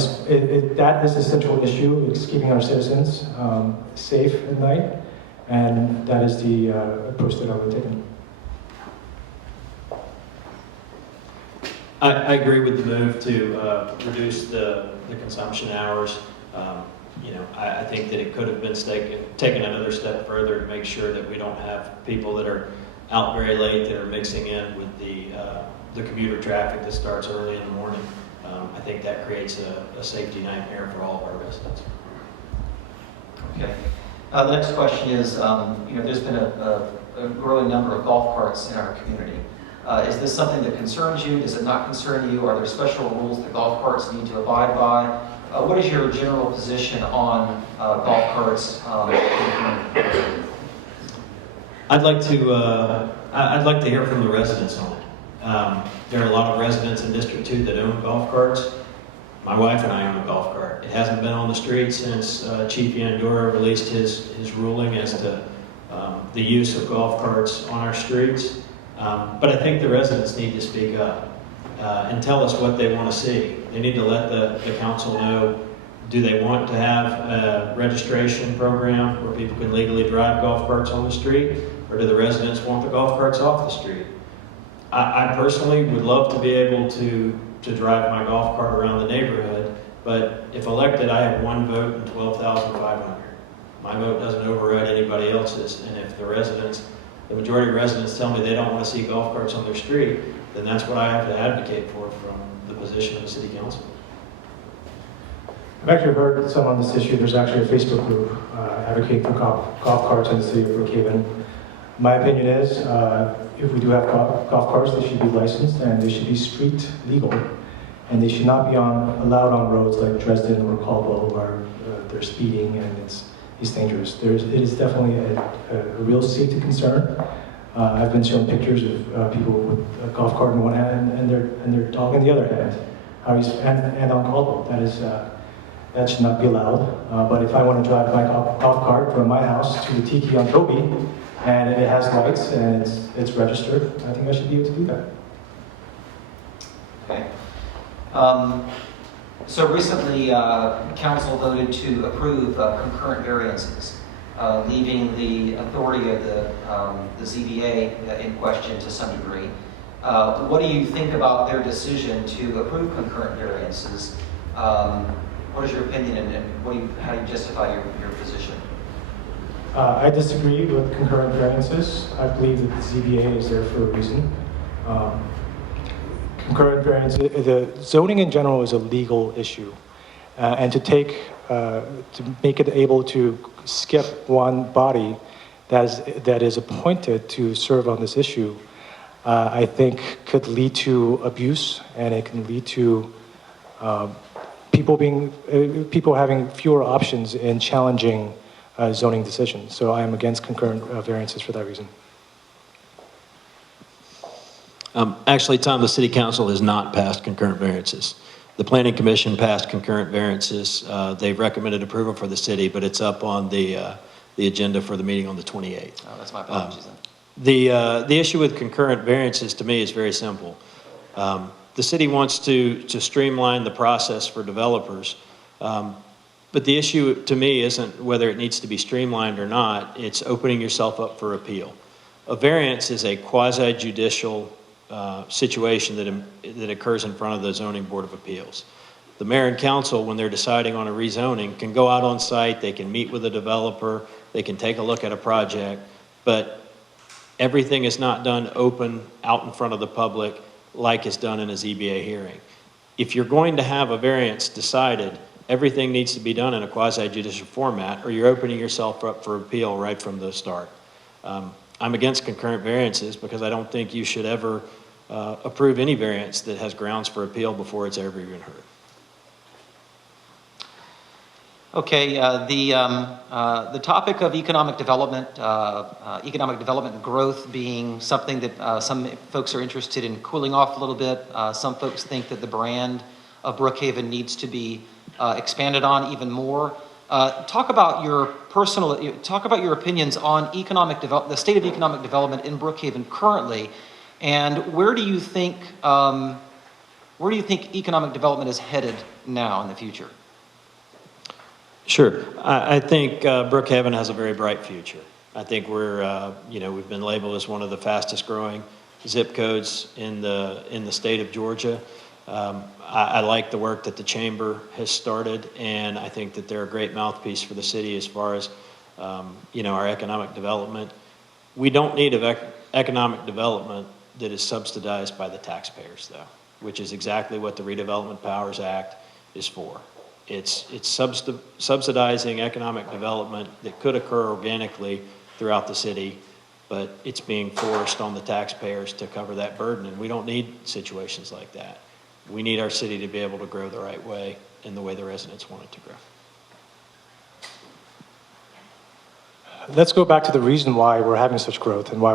is the central issue. It's keeping our citizens safe at night, and that is the approach that I would take. I agree with the move to reduce the consumption hours. I think that it could have been taken another step further to make sure that we don't have people that are out very late that are mixing in with the commuter traffic that starts early in the morning. I think that creates a safety nightmare for all of our residents. Okay. The next question is, there's been a growing number of golf carts in our community. Is this something that concerns you? Does it not concern you? Are there special rules that golf carts need to abide by? What is your general position on golf carts? I'd like to hear from the residents on it. There are a lot of residents in District 2 that own golf carts. My wife and I own a golf cart. It hasn't been on the street since Chief Yandura released his ruling as to the use of golf carts on our streets. But I think the residents need to speak up and tell us what they want to see. They need to let the council know, do they want to have a registration program where people can legally drive golf carts on the street, or do the residents want the golf carts off the street? I personally would love to be able to drive my golf cart around the neighborhood, but if elected, I have one vote and 12,500. My vote doesn't override anybody else's, and if the majority of residents tell me they don't want to see golf carts on their street, then that's what I have to advocate for from the position of the city council. I've actually heard some on this issue. There's actually a Facebook group advocating for golf carts in the city of Brookhaven. My opinion is, if we do have golf carts, they should be licensed and they should be street legal, and they should not be allowed on roads like Dresden or Caldwell where they're speeding and it's dangerous. It is definitely a real safety concern. I've been shown pictures of people with a golf cart in one hand and their dog in the other hand. And on Caldwell, that should not be allowed. But if I want to drive my golf cart from my house to the Tiki on Toby, and it has lights and it's registered, I think I should be able to do that. Okay. So recently, council voted to approve concurrent variances, leaving the authority of the ZBA in question to some degree. What do you think about their decision to approve concurrent variances? What is your opinion, and how do you justify your position? I disagree with concurrent variances. I believe that the ZBA is there for a reason. Concurrent variance, the zoning in general is a legal issue. And to make it able to skip one body that is appointed to serve on this issue, I think could lead to abuse, and it can lead to people having fewer options in challenging zoning decisions. So I am against concurrent variances for that reason. Actually, Tom, the city council has not passed concurrent variances. The planning commission passed concurrent variances. They've recommended approval for the city, but it's up on the agenda for the meeting on the 28th. Oh, that's my apologies then. The issue with concurrent variances to me is very simple. The city wants to streamline the process for developers, but the issue to me isn't whether it needs to be streamlined or not. It's opening yourself up for appeal. A variance is a quasi-judicial situation that occurs in front of the Zoning Board of Appeals. The mayor and council, when they're deciding on a rezoning, can go out on site, they can meet with a developer, they can take a look at a project, but everything is not done open out in front of the public like is done in a ZBA hearing. If you're going to have a variance decided, everything needs to be done in a quasi-judicial format, or you're opening yourself up for appeal right from the start. I'm against concurrent variances because I don't think you should ever approve any variance that has grounds for appeal before it's ever even heard. Okay, the topic of economic development and growth being something that some folks are interested in cooling off a little bit. Some folks think that the brand of Brookhaven needs to be expanded on even more. Talk about your opinions on the state of economic development in Brookhaven currently, and where do you think economic development is headed now in the future? Sure. I think Brookhaven has a very bright future. I think we've been labeled as one of the fastest growing zip codes in the state of Georgia. I like the work that the chamber has started, and I think that they're a great mouthpiece for the city as far as our economic development. We don't need economic development that is subsidized by the taxpayers, though, which is exactly what the Redevelopment Powers Act is for. It's subsidizing economic development that could occur organically throughout the city, but it's being forced on the taxpayers to cover that burden, and we don't need situations like that. We need our city to be able to grow the right way and the way the residents want it to grow. Let's go back to the reason why we're having such growth and why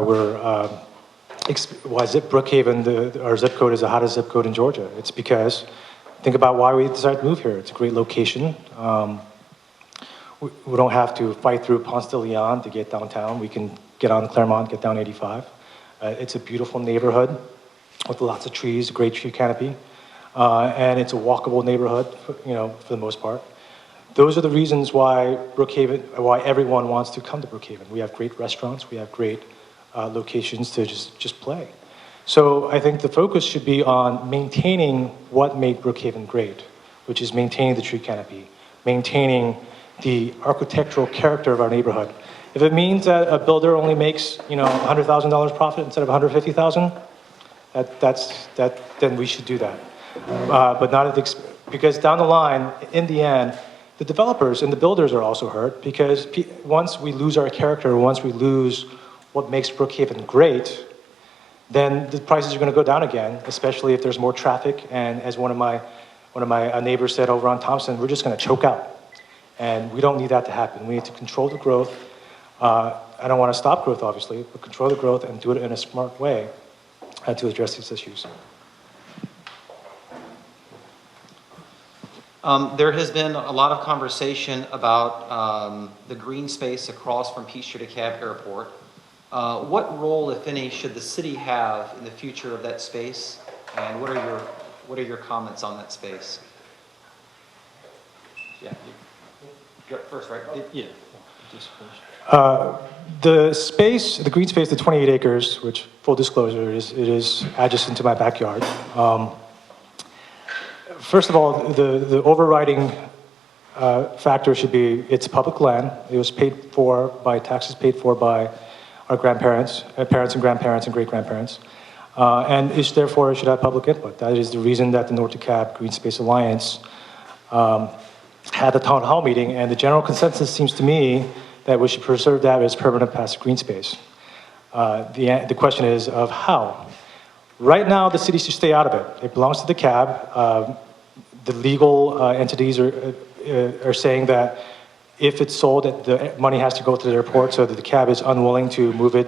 Brookhaven, our zip code, is the hottest zip code in Georgia. It's because, think about why we decided to move here. It's a great location. We don't have to fight through Ponce de Leon to get downtown. We can get on Claremont, get down 85. It's a beautiful neighborhood with lots of trees, a great tree canopy. And it's a walkable neighborhood, for the most part. Those are the reasons why everyone wants to come to Brookhaven. We have great restaurants, we have great locations to just play. So I think the focus should be on maintaining what made Brookhaven great, which is maintaining the tree canopy, maintaining the architectural character of our neighborhood. If it means that a builder only makes, $100,000 profit instead of $150,000, then we should do that. But not because down the line, in the end, the developers and the builders are also hurt because once we lose our character, once we lose what makes Brookhaven great, then the prices are going to go down again, especially if there's more traffic. And as one of my neighbors said over on Thompson, we're just going to choke out. And we don't need that to happen. We need to control the growth. I don't want to stop growth, obviously, but control the growth and do it in a smart way to address these issues. There has been a lot of conversation about the green space across from Peachtree DeKalb Airport. What role, if any, should the city have in the future of that space? And what are your comments on that space? Yeah, you're up first, right? Yeah. Just finish. The green space, the 28 acres, which full disclosure it is adjacent to my backyard. First of all, the overriding factor should be it's public land. It was paid for by taxes paid for by our grandparents, parents and grandparents and great-grandparents. And it therefore should have public input. That is the reason that the North DeKalb Green Space Alliance had a town hall meeting, and the general consensus seems to me that we should preserve that as permanent passive green space. The question is of how. Right now, the city should stay out of it. It belongs to the CAB. The legal entities are saying that if it's sold, that the money has to go to the airport, so that the CAB is unwilling to move it,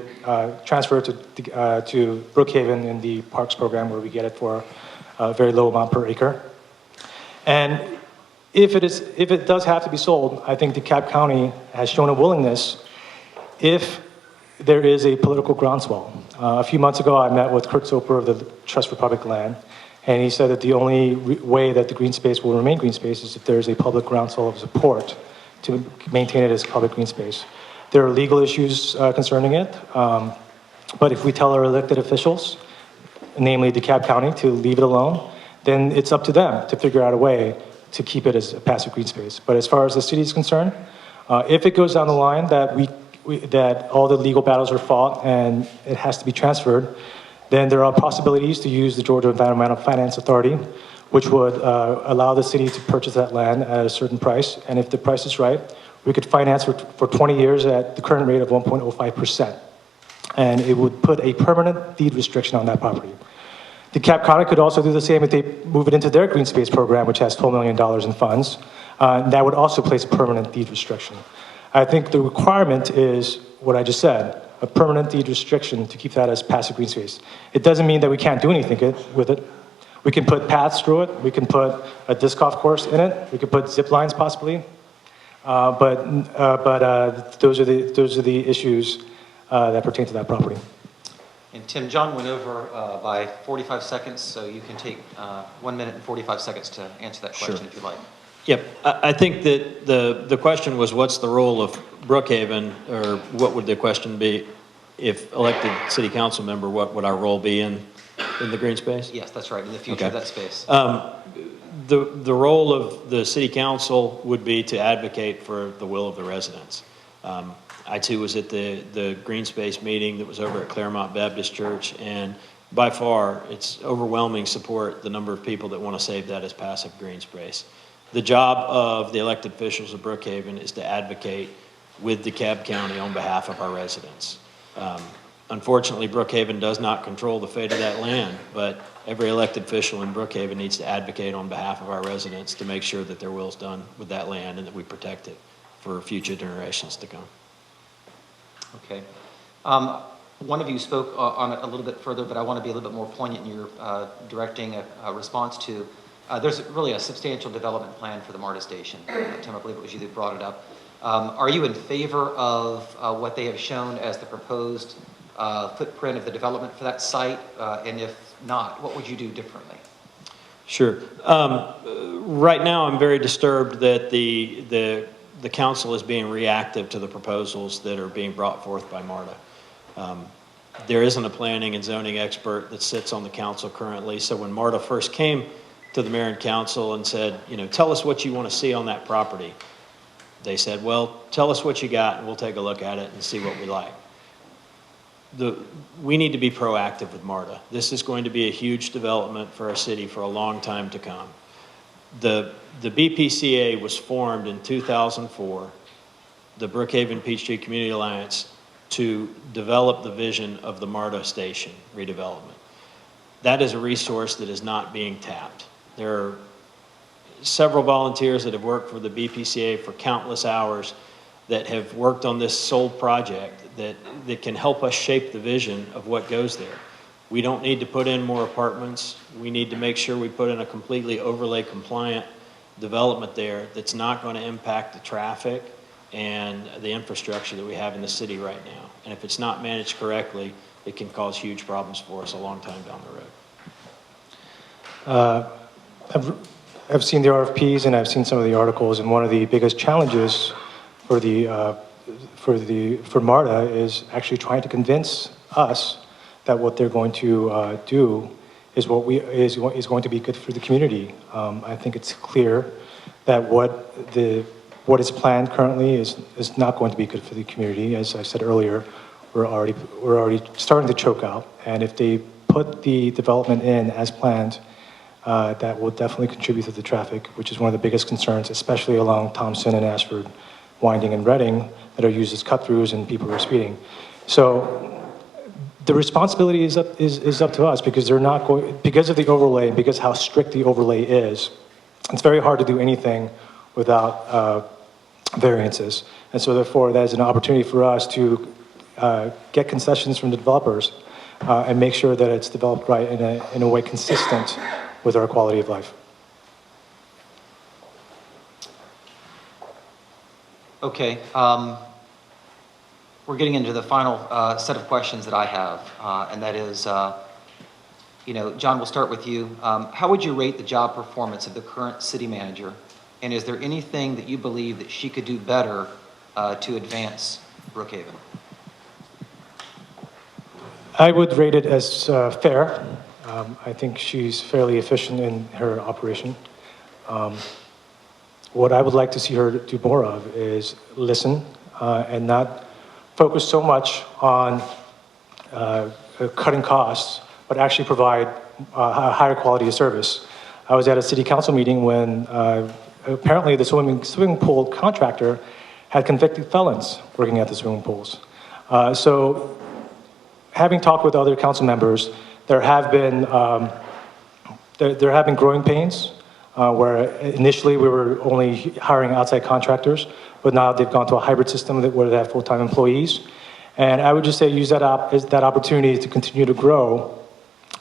transfer it to Brookhaven in the parks program, where we get it for a very low amount per acre. And if it does have to be sold, I think DeKalb County has shown a willingness if there is a political groundswell. A few months ago, I met with Kurt Soper of the Trust for Public Land, and he said that the only way that the green space will remain green space is if there's a public groundswell of support to maintain it as public green space. There are legal issues concerning it, but if we tell our elected officials, namely DeKalb County, to leave it alone, then it's up to them to figure out a way to keep it as a passive green space. But as far as the city is concerned, if it goes down the line that that all the legal battles are fought and it has to be transferred, then there are possibilities to use the Georgia Environmental Finance Authority, which would allow the city to purchase that land at a certain price. And if the price is right, we could finance for 20 years at the current rate of 1.05%. And it would put a permanent deed restriction on that property. DeKalb County could also do the same if they move it into their green space program, which has $12 million in funds. That would also place a permanent deed restriction. I think the requirement is what I just said, a permanent deed restriction to keep that as passive green space. It doesn't mean that we can't do anything with it. We can put paths through it. We can put a disc golf course in it. We could put zip lines possibly. But those are the issues that pertain to that property. And Tim, John went over by 45 seconds, so you can take 1 minute and 45 seconds to answer that question if you like. Yep, I think that the question was, what's the role of Brookhaven, or what would the question be if elected city council member, what would our role be in the green space? Yes, that's right, in the future of that space. The role of the city council would be to advocate for the will of the residents. I too was at the green space meeting that was over at Claremont Baptist Church, and by far it's overwhelming support, the number of people that want to save that as passive green space. The job of the elected officials of Brookhaven is to advocate with DeKalb County on behalf of our residents. Unfortunately, Brookhaven does not control the fate of that land, but every elected official in Brookhaven needs to advocate on behalf of our residents to make sure that their will is done with that land and that we protect it for future generations to come. Okay. One of you spoke on it a little bit further, but I want to be a little bit more poignant in your directing a response to. There's really a substantial development plan for the MARTA station. Tim, I believe it was you that brought it up. Are you in favor of what they have shown as the proposed footprint of the development for that site? And if not, what would you do differently? Sure. Right now, I'm very disturbed that the council is being reactive to the proposals that are being brought forth by MARTA. There isn't a planning and zoning expert that sits on the council currently, so when MARTA first came to the mayor and council and said, tell us what you want to see on that property, they said, well, tell us what you got and we'll take a look at it and see what we like. We need to be proactive with MARTA. This is going to be a huge development for our city for a long time to come. The BPCA was formed in 2004, the Brookhaven Peachtree Community Alliance, to develop the vision of the MARTA station redevelopment. That is a resource that is not being tapped. There are several volunteers that have worked for the BPCA for countless hours that have worked on this sole project that can help us shape the vision of what goes there. We don't need to put in more apartments. We need to make sure we put in a completely overlay compliant development there that's not going to impact the traffic and the infrastructure that we have in the city right now. And if it's not managed correctly, it can cause huge problems for us a long time down the road. I've seen the RFPs and I've seen some of the articles, and one of the biggest challenges for MARTA is actually trying to convince us that what they're going to do is going to be good for the community. I think it's clear that what is planned currently is not going to be good for the community. As I said earlier, we're already starting to choke out, and if they put the development in as planned, that will definitely contribute to the traffic, which is one of the biggest concerns, especially along Thompson and Ashford, Winding and Reading, that are used as cut-throughs and people are speeding. So the responsibility is up to us, because because of the overlay, because how strict the overlay is. It's very hard to do anything without variances, and so therefore that is an opportunity for us to get concessions from the developers and make sure that it's developed right in a way consistent with our quality of life. Okay, we're getting into the final set of questions that I have, and that is, John, we'll start with you. How would you rate the job performance of the current city manager, and is there anything that you believe that she could do better to advance Brookhaven? I would rate it as fair. I think she's fairly efficient in her operation. What I would like to see her do more of is listen and not focus so much on cutting costs, but actually provide a higher quality of service. I was at a city council meeting when apparently the swimming pool contractor had convicted felons working at the swimming pools. So having talked with other council members, there have been growing pains where initially we were only hiring outside contractors, but now they've gone to a hybrid system where they have full-time employees. And I would just say use that opportunity to continue to grow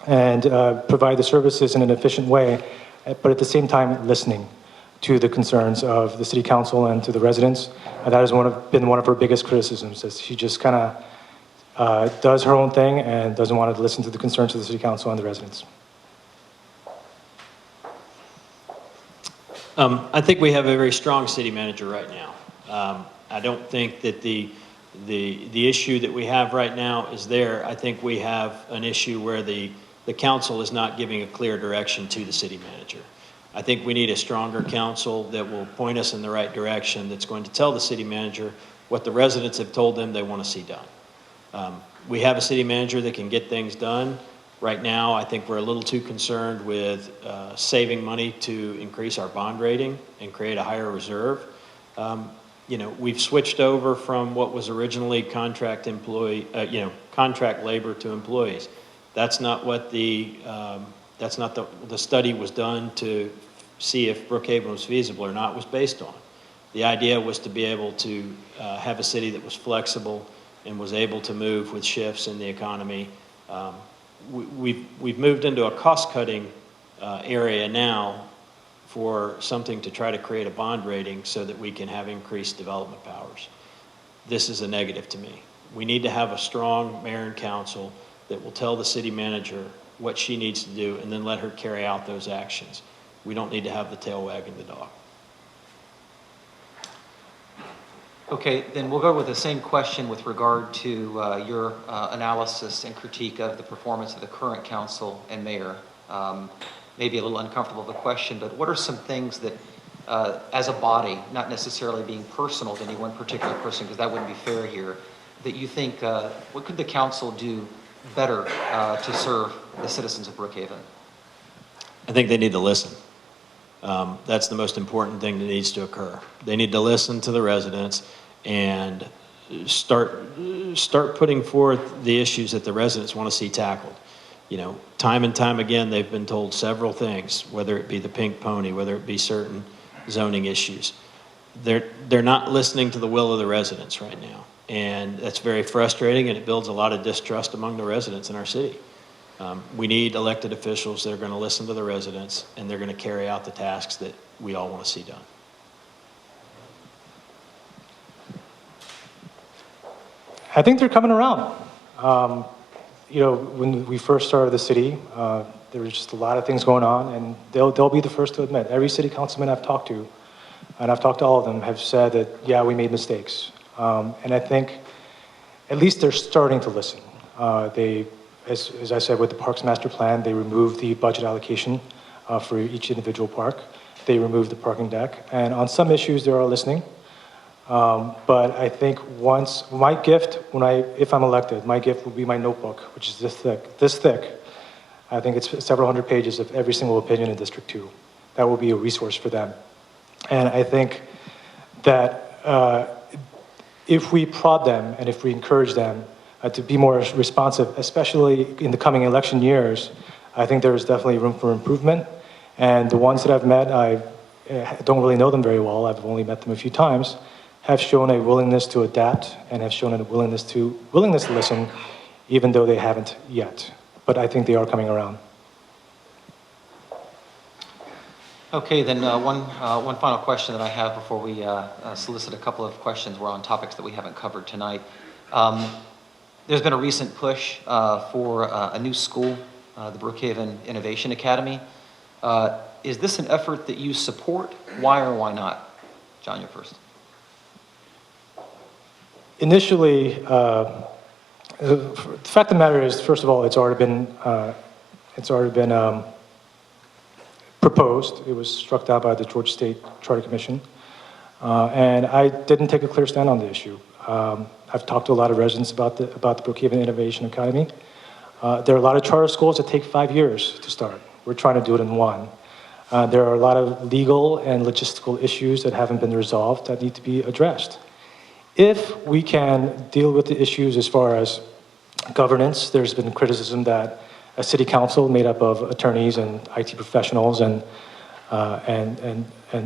and provide the services in an efficient way, but at the same time listening to the concerns of the city council and to the residents. And that has been one of her biggest criticisms, is she just kind of does her own thing and doesn't want to listen to the concerns of the city council and the residents. I think we have a very strong city manager right now. I don't think that the issue that we have right now is there. I think we have an issue where the council is not giving a clear direction to the city manager. I think we need a stronger council that will point us in the right direction, that's going to tell the city manager what the residents have told them they want to see done. We have a city manager that can get things done. Right now, I think we're a little too concerned with saving money to increase our bond rating and create a higher reserve. We've switched over from what was originally contract labor to employees. That's not what the study was done to see if Brookhaven was feasible or not was based on. The idea was to be able to have a city that was flexible and was able to move with shifts in the economy. We've moved into a cost-cutting area now for something to try to create a bond rating so that we can have increased development powers. This is a negative to me. We need to have a strong mayor and council that will tell the city manager what she needs to do and then let her carry out those actions. We don't need to have the tail wagging the dog. Okay, then we'll go with the same question with regard to your analysis and critique of the performance of the current council and mayor. Maybe a little uncomfortable of a question, but what are some things that, as a body, not necessarily being personal to any one particular person, because that wouldn't be fair here, that you think, what could the council do better to serve the citizens of Brookhaven? I think they need to listen. That's the most important thing that needs to occur. They need to listen to the residents and start putting forth the issues that the residents want to see tackled. Time and time again, they've been told several things, whether it be the pink pony, whether it be certain zoning issues. They're not listening to the will of the residents right now. And that's very frustrating, and it builds a lot of distrust among the residents in our city. We need elected officials that are going to listen to the residents, and they're going to carry out the tasks that we all want to see done. I think they're coming around. When we first started the city, there was just a lot of things going on, and they'll be the first to admit. Every city councilman I've talked to, and I've talked to all of them, have said that, yeah, we made mistakes. And I think at least they're starting to listen. As I said, with the Parks Master Plan, they removed the budget allocation for each individual park. they remove the parking deck. And on some issues, they are listening. But I think once, my gift, if I'm elected, my gift will be my notebook, which is this thick. I think it's several hundred pages of every single opinion in District 2. That will be a resource for them. And I think that if we prod them and if we encourage them to be more responsive, especially in the coming election years, I think there is definitely room for improvement. And the ones that I've met, I don't really know them very well. I've only met them a few times, have shown a willingness to adapt and have shown a willingness to listen, even though they haven't yet. But I think they are coming around. Okay, then one final question that I have before we solicit a couple of questions. We're on topics that we haven't covered tonight. There's been a recent push for a new school, the Brookhaven Innovation Academy. Is this an effort that you support? Why or why not? John, you're first. Initially, the fact of the matter is, first of all, it's already been proposed. It was struck down by the Georgia State Charter Commission, and I didn't take a clear stand on the issue. I've talked to a lot of residents about the Brookhaven Innovation Academy. There are a lot of charter schools that take 5 years to start. We're trying to do it in 1. There are a lot of legal and logistical issues that haven't been resolved that need to be addressed. If we can deal with the issues as far as governance, there's been criticism that a city council made up of attorneys and IT professionals and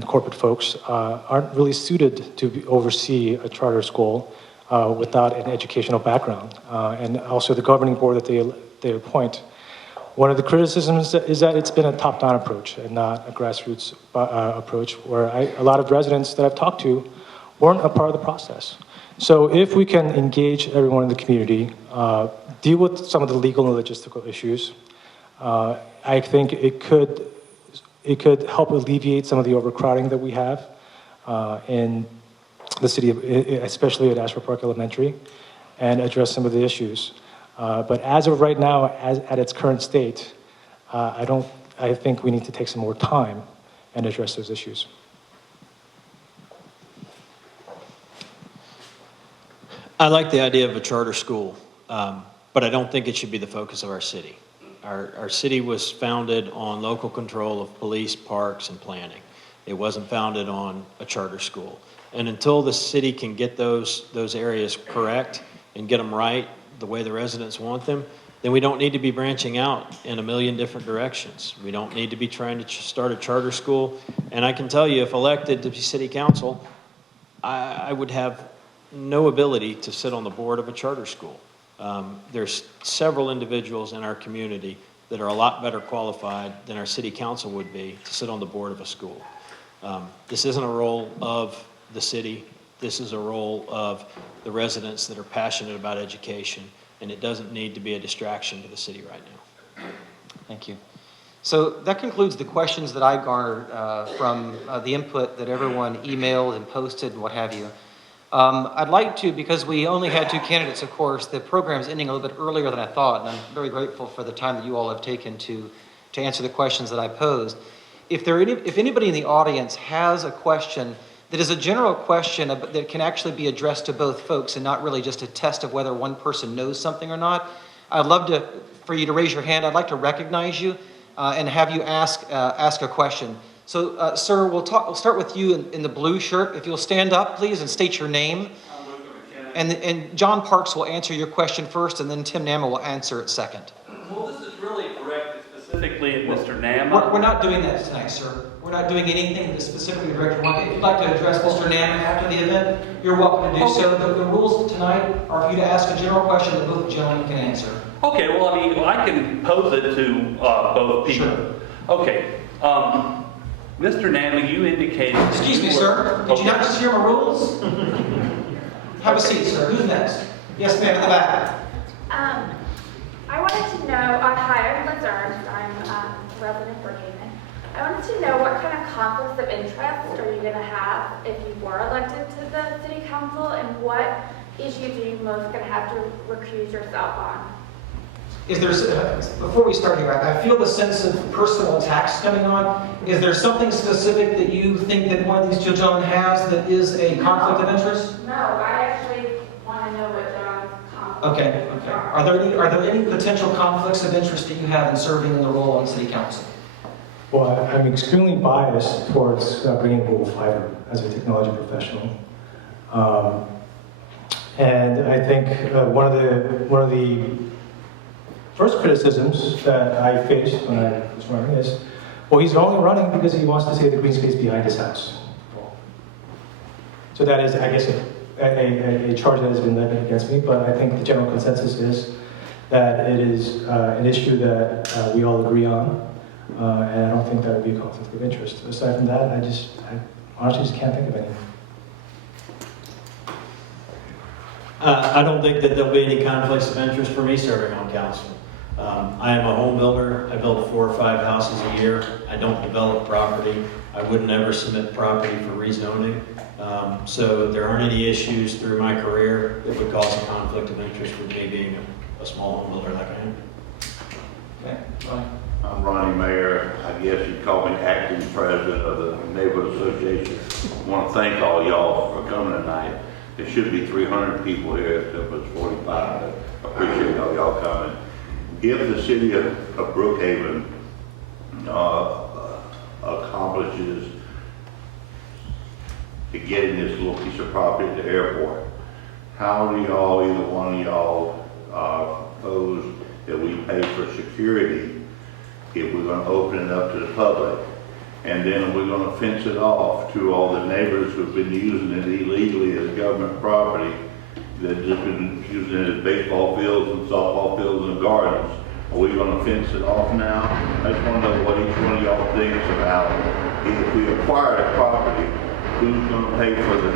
corporate folks aren't really suited to oversee a charter school without an educational background. And also the governing board that they appoint. One of the criticisms is that it's been a top-down approach and not a grassroots approach, where a lot of residents that I've talked to weren't a part of the process. So if we can engage everyone in the community, deal with some of the legal and logistical issues, I think it could help alleviate some of the overcrowding that we have in the city, especially at Ashford Park Elementary, and address some of the issues. But as of right now, at its current state, I think we need to take some more time and address those issues. I like the idea of a charter school, but I don't think it should be the focus of our city. Our city was founded on local control of police, parks, and planning. It wasn't founded on a charter school. And until the city can get those areas correct and get them right the way the residents want them, then we don't need to be branching out in a million different directions. We don't need to be trying to start a charter school. And I can tell you, if elected to be city council, I would have no ability to sit on the board of a charter school. There's several individuals in our community that are a lot better qualified than our city council would be to sit on the board of a school. This isn't a role of the city. This is a role of the residents that are passionate about education, and it doesn't need to be a distraction to the city right now. Thank you. So that concludes the questions that I garnered from the input that everyone emailed and posted and what have you. I'd like to, because we only had 2 candidates, of course, the program's ending a little bit earlier than I thought, and I'm very grateful for the time that you all have taken to answer the questions that I posed. If anybody in the audience has a question that is a general question that can actually be addressed to both folks and not really just a test of whether one person knows something or not, I'd love for you to raise your hand. I'd like to recognize you and have you ask a question. So, sir, we'll start with you in the blue shirt. If you'll stand up, please, and state your name. And John Parks will answer your question first, and then Tim Nama will answer it second. Well, this is really directed specifically at Mr. Nama. We're not doing that tonight, sir. We're not doing anything that's specifically directed at one. If you'd like to address Mr. Nama after the event, you're welcome to do so. The rules tonight are for you to ask a general question that both gentlemen can answer. Okay, well, I mean, I can pose it to both people. Sure. Okay. Mr. Nama, you indicated... Excuse me, sir. Did you not just hear my rules? Have a seat, sir. Who's next? Yes, ma'am, in the back. I wanted to know, hi, I'm Liz Ernst. I'm a resident of Brookhaven. I wanted to know what kind of conflicts of interest are you going to have if you were elected to the city council, and what issues are you most going to have to recuse yourself on? Is there, before we start here, I feel the sense of personal attacks coming on. Is there something specific that you think that one of these two gentlemen has that is a conflict of interest? No, I actually want to know what John's conflict. Okay, okay. Are there any potential conflicts of interest that you have in serving in the role on city council? Well, I'm extremely biased towards bringing mobile fiber as a technology professional. And I think one of the first criticisms that I faced when I was running is, well, he's only running because he wants to save the green space behind his house. So that is, I guess, a charge that has been levied against me, but I think the general consensus is that it is an issue that we all agree on, and I don't think that would be a conflict of interest. Aside from that, I honestly just can't think of any. I don't think that there'll be any conflicts of interest for me serving on council. I am a home builder. I build 4 or 5 houses a year. I don't develop property. I would never submit property for rezoning. So there aren't any issues through my career that would cause a conflict of interest with me being a small home builder like I am. Okay, Ronnie. I'm Ronnie Mayer. I guess you'd call me acting president of the neighborhood association. I want to thank all y'all for coming tonight. There should be 300 people here, except it's 45. I appreciate all y'all coming. If the city of Brookhaven accomplishes to getting this little piece of property at the airport, how do y'all, either one of y'all, propose that we pay for security if we're going to open it up to the public? And then we're going to fence it off to all the neighbors who've been using it illegally as government property, that just been using it as baseball fields and softball fields and gardens. Are we going to fence it off now? I just want to know what each one of y'all thinks about if we acquire the property, who's going to pay for the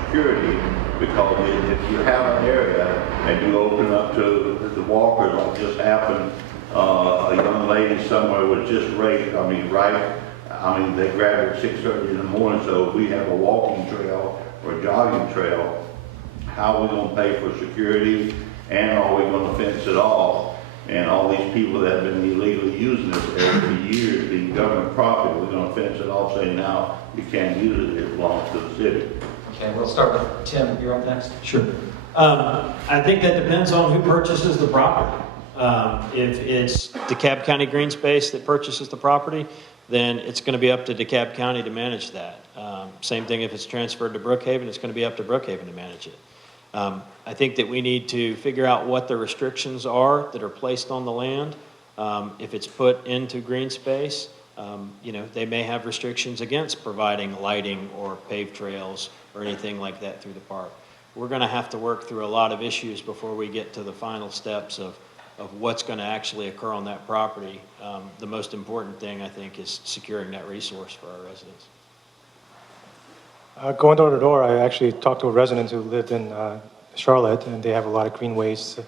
security? Because if you have an area and you open up to the walkers, like just happened, a young lady somewhere was just raped. They grabbed her at 6:30 in the morning, so if we have a walking trail or a jogging trail, how are we going to pay for security, and are we going to fence it off? And all these people that have been illegally using this area for years, being government property, we're going to fence it off, saying now you can't use it, it belongs to the city. Okay, we'll start with Tim. You're up next. Sure. I think that depends on who purchases the property. If it's DeKalb County Green Space that purchases the property, then it's going to be up to DeKalb County to manage that. Same thing if it's transferred to Brookhaven, it's going to be up to Brookhaven to manage it. I think that we need to figure out what the restrictions are that are placed on the land. If it's put into green space, they may have restrictions against providing lighting or paved trails or anything like that through the park. We're going to have to work through a lot of issues before we get to the final steps of what's going to actually occur on that property. The most important thing, I think, is securing that resource for our residents. Going door to door, I actually talked to a resident who lived in Charlotte, and they have a lot of greenways,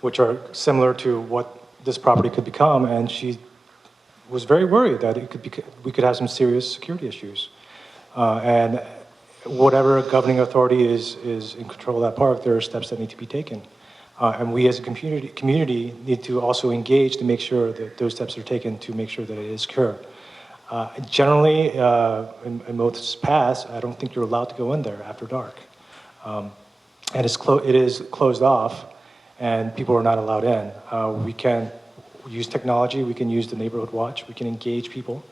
which are similar to what this property could become, and she was very worried that we could have some serious security issues. And whatever governing authority is in control of that park, there are steps that need to be taken. And we as a community need to also engage to make sure that those steps are taken to make sure that it is secure. Generally, in most paths, I don't think you're allowed to go in there after dark. And it is closed off, and people are not allowed in. We can use technology, we can use the neighborhood watch, we can engage people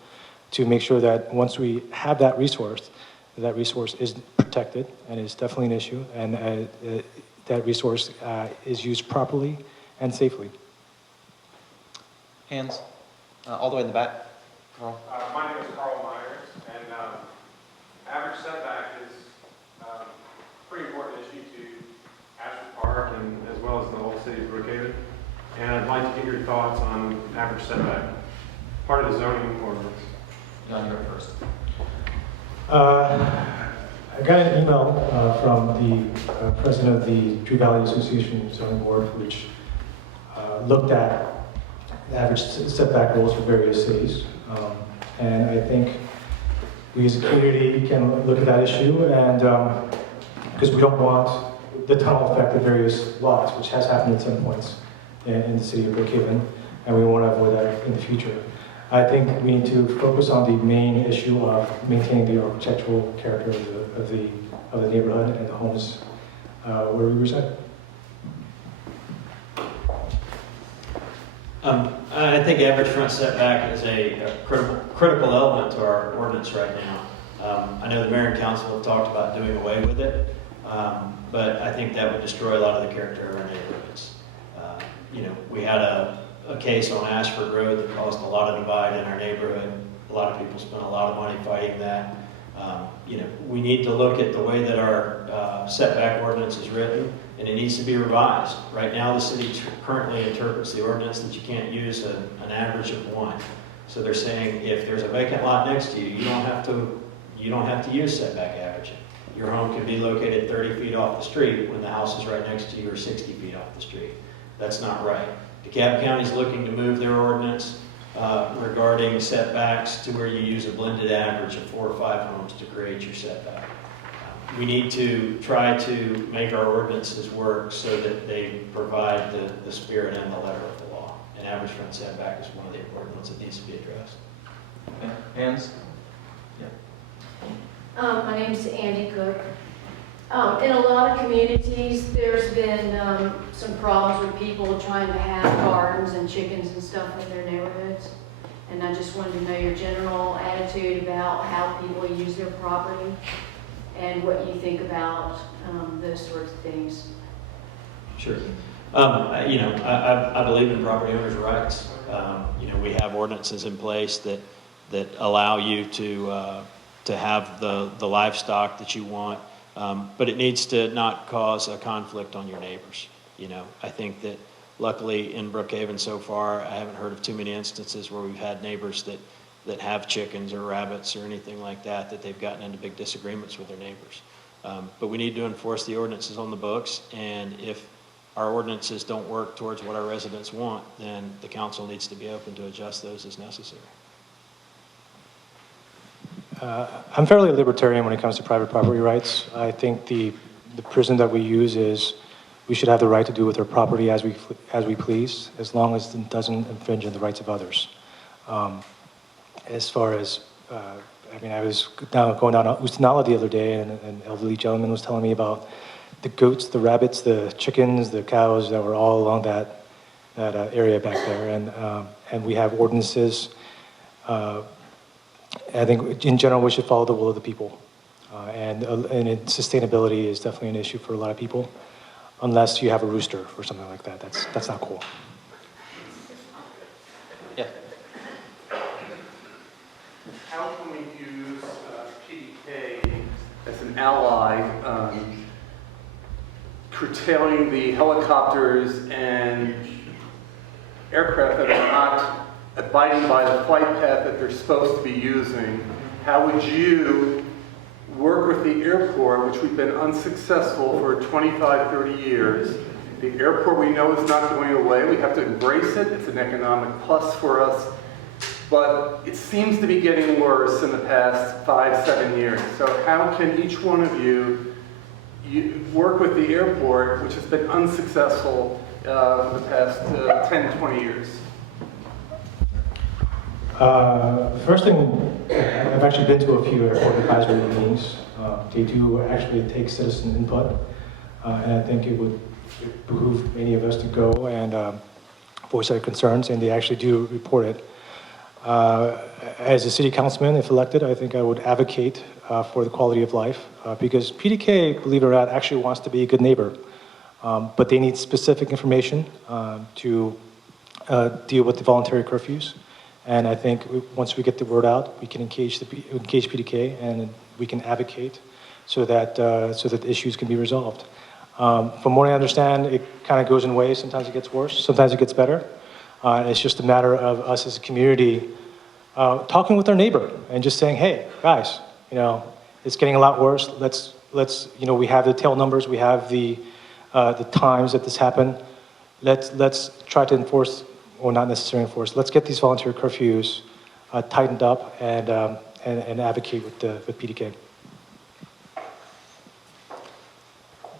to make sure that once we have that resource is protected, and is definitely an issue, and that resource is used properly and safely. Hands all the way in the back. Carl. My name is Carl Myers, and average setback is a pretty important issue to Ashford Park and as well as the whole city of Brookhaven. And I'd like to get your thoughts on average setback, part of the zoning ordinance. John, you're up first. I got an email from the president of the Drew Valley Association Zoning Board, which looked at the average setback rules for various cities. And I think we as a community can look at that issue, and because we don't want the tunnel effect of various lots, which has happened at some points. in the city of Brookhaven, and we want to avoid that in the future. I think we need to focus on the main issue of maintaining the architectural character of the neighborhood and the homes where we reside. I think average front setback is a critical element to our ordinance right now. I know the mayor and council have talked about doing away with it, but I think that would destroy a lot of the character of our neighborhoods. We had a case on Ashford Road that caused a lot of divide in our neighborhood. A lot of people spent a lot of money fighting that. We need to look at the way that our setback ordinance is written, and it needs to be revised. Right now, the city currently interprets the ordinance that you can't use an average of 1. So they're saying if there's a vacant lot next to you, you don't have to use setback averaging. Your home can be located 30 feet off the street when the house is right next to you or 60 feet off the street. That's not right. DeKalb County is looking to move their ordinance regarding setbacks to where you use a blended average of 4 or 5 homes to create your setback. We need to try to make our ordinances work so that they provide the spirit and the letter of the law. And average front setback is one of the important ones that needs to be addressed. Okay. Hands? My name's Andy Cook. In a lot of communities, there's been some problems with people trying to have gardens and chickens and stuff in their neighborhoods. And I just wanted to know your general attitude about how people use their property and what you think about those sorts of things. Sure. I believe in property owners' rights. We have ordinances in place that allow you to have the livestock that you want, but it needs to not cause a conflict on your neighbors. I think that luckily in Brookhaven so far, I haven't heard of too many instances where we've had neighbors that have chickens or rabbits or anything like that they've gotten into big disagreements with their neighbors. But we need to enforce the ordinances on the books, and if our ordinances don't work towards what our residents want, then the council needs to be open to adjust those as necessary. I'm fairly libertarian when it comes to private property rights. I think the prism that we use is we should have the right to do with our property as we please, as long as it doesn't infringe on the rights of others. As far as, I was going down Ustinala the other day, and an elderly gentleman was telling me about the goats, the rabbits, the chickens, the cows that were all along that area back there, and we have ordinances. I think in general we should follow the will of the people, and sustainability is definitely an issue for a lot of people, unless you have a rooster or something like that. That's not cool. Yeah. How can we use PDK as an ally, curtailing the helicopters and aircraft that are not abiding by the flight path that they're supposed to be using? How would you work with the airport, which we've been unsuccessful for 25, 30 years? The airport we know is not going away. We have to embrace it. It's an economic plus for us. But it seems to be getting worse in the past 5, 7 years. So how can each one of you work with the airport, which has been unsuccessful for the past 10, 20 years? First thing, I've actually been to a few airport advisory meetings. They do actually take citizen input, and I think it would behoove many of us to go and voice our concerns, and they actually do report it. As a city councilman, if elected, I think I would advocate for the quality of life, because PDK, believe it or not, actually wants to be a good neighbor, but they need specific information to deal with the voluntary curfews. And I think once we get the word out, we can engage PDK, and we can advocate so that the issues can be resolved. From what I understand, it kind of goes in waves. Sometimes it gets worse, sometimes it gets better. It's just a matter of us as a community talking with our neighbor and just saying, hey, guys, it's getting a lot worse. Let's we have the tail numbers, we have the times that this happened. Let's try to enforce, or not necessarily enforce. Let's get these voluntary curfews tightened up and advocate with PDK.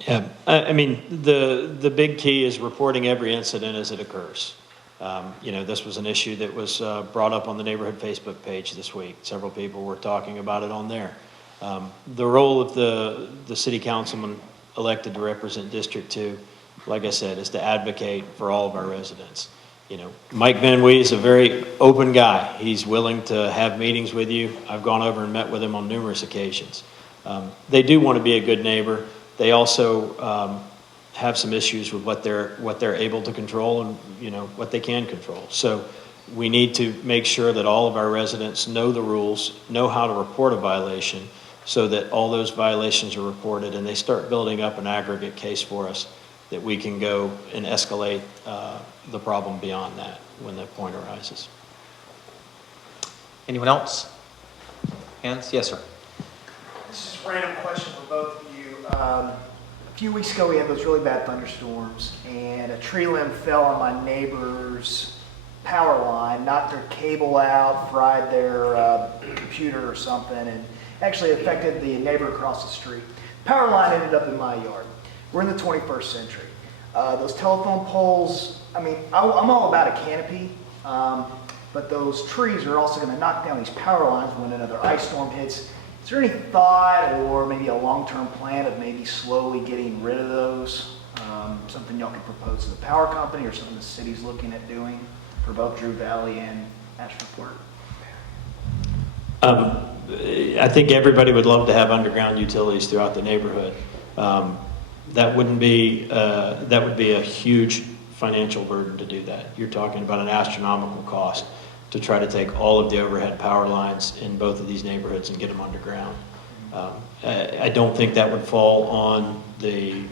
Yeah, I mean, the big key is reporting every incident as it occurs. You know, this was an issue that was brought up on the neighborhood Facebook page this week. Several people were talking about it on there. The role of the city councilman elected to represent District 2, like I said, is to advocate for all of our residents. You know, Mike Van Wee is a very open guy. He's willing to have meetings with you. I've gone over and met with him on numerous occasions. They do want to be a good neighbor. They also have some issues with what they're able to control and, you know, what they can control. So we need to make sure that all of our residents know the rules, know how to report a violation, so that all those violations are reported and they start building up an aggregate case for us that we can go and escalate the problem beyond that when that point arises. Anyone else? Hands? Yes, sir. This is a random question for both of you. A few weeks ago, we had those really bad thunderstorms, and a tree limb fell on my neighbor's power line, knocked their cable out, fried their computer or something, and actually affected the neighbor across the street. Power line ended up in my yard. We're in the 21st century. Those telephone poles, I mean, I'm all about a canopy, but those trees are also going to knock down these power lines when another ice storm hits. Is there any thought or maybe a long-term plan of maybe slowly getting rid of those? Something y'all could propose to the power company or something the city's looking at doing for both Drew Valley and Ashford Park? I think everybody would love to have underground utilities throughout the neighborhood. That would be a huge financial burden to do that. You're talking about an astronomical cost to try to take all of the overhead power lines in both of these neighborhoods and get them underground. I don't think that would fall on the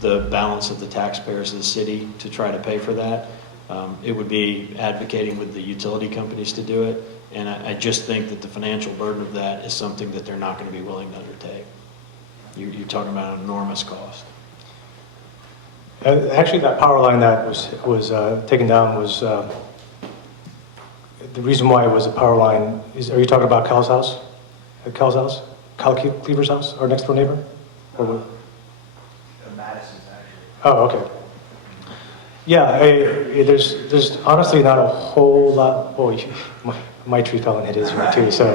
balance of the taxpayers of the city to try to pay for that. It would be advocating with the utility companies to do it, and I just think that the financial burden of that is something that they're not going to be willing to undertake. You're talking about an enormous cost. Actually, that power line that was taken down was, the reason why it was a power line is, are you talking about Cal's house? At Cal's house? Cal Cleaver's house, our next door neighbor? Or what? Madison's actually. Oh, okay. Yeah, there's honestly not a whole lot. Oh, my tree fell and hit his one too. So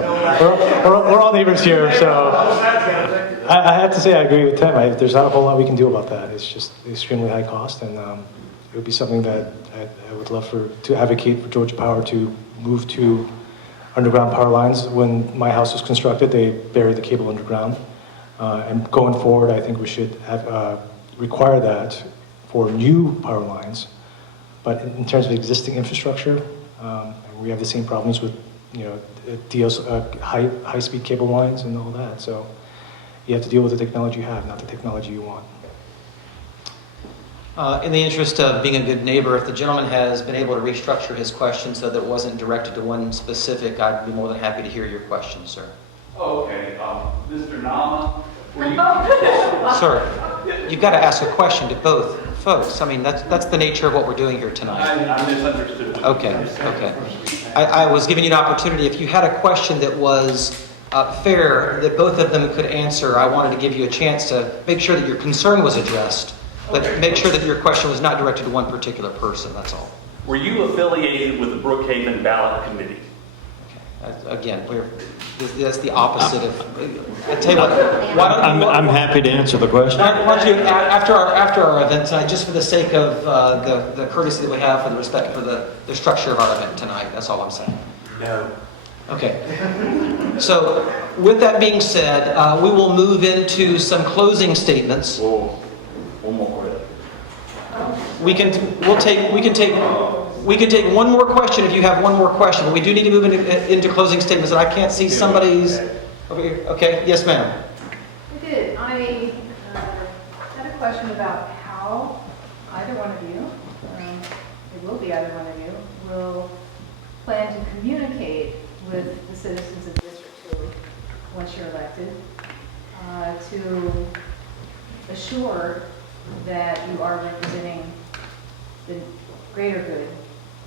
we're all neighbors here. So I have to say I agree with Tim. There's not a whole lot we can do about that. It's just extremely high cost, and it would be something that I would love to advocate for Georgia Power to move to underground power lines. When my house was constructed, they buried the cable underground, and going forward, I think we should have require that for new power lines. But in terms of existing infrastructure, we have the same problems with, high-speed cable lines and all that. So you have to deal with the technology you have, not the technology you want. In the interest of being a good neighbor, if the gentleman has been able to restructure his question so that it wasn't directed to one specific, I'd be more than happy to hear your question, sir. Oh, okay. Mr. Nama, were you? Sir, you've got to ask a question to both folks. I mean, that's the nature of what we're doing here tonight. I misunderstood. Okay. I was giving you an opportunity. If you had a question that was fair, that both of them could answer, I wanted to give you a chance to make sure that your concern was addressed, but make sure that your question was not directed to one particular person, that's all. Were you affiliated with the Brookhaven Ballot Committee? Again, that's the opposite of. I tell you what. Why don't you, I'm happy to answer the question. Why don't you, after our event tonight, just for the sake of the courtesy that we have, for the respect for the structure of our event tonight, that's all I'm saying. No. Okay. So, with that being said, we will move into some closing statements. Whoa. One more question. We can take one more question if you have one more question, but we do need to move into closing statements, and I can't see somebody's over here. Okay, yes, ma'am. I did. I had a question about how either one of you, it will be either one of you, will plan to communicate with the citizens of District 2 once you're elected to assure that you are representing the greater good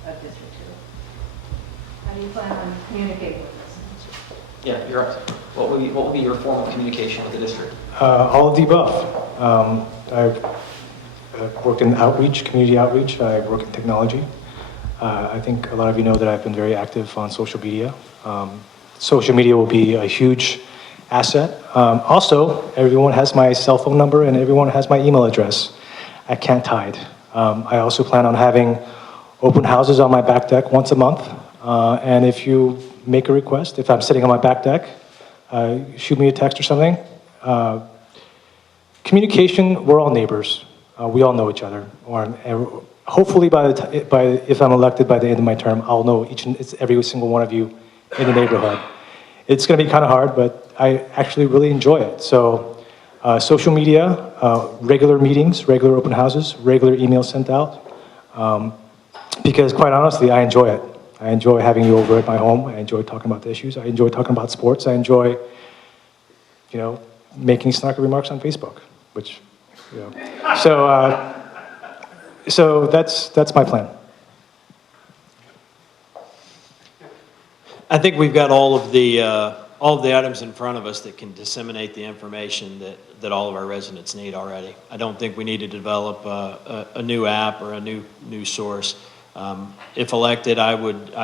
of District 2. How do you plan on communicating with us? Yeah, you're up. What will be your form of communication with the district? All of the above. I've worked in outreach, community outreach. I work in technology. I think a lot of you know that I've been very active on social media. Social media will be a huge asset. Also, everyone has my cell phone number and everyone has my email address. I can't hide. I also plan on having open houses on my back deck once a month. And if you make a request, if I'm sitting on my back deck, shoot me a text or something. Communication, we're all neighbors. We all know each other. Hopefully, if I'm elected by the end of my term, I'll know every single one of you in the neighborhood. It's going to be kind of hard, but I actually really enjoy it. So, social media, regular meetings, regular open houses, regular emails sent out. Because quite honestly, I enjoy it. I enjoy having you over at my home. I enjoy talking about the issues. I enjoy talking about sports. I enjoy, making snarky remarks on Facebook, which, So that's my plan. I think we've got all of the items in front of us that can disseminate the information that all of our residents need already. I don't think we need to develop a new app or a new source. If elected, I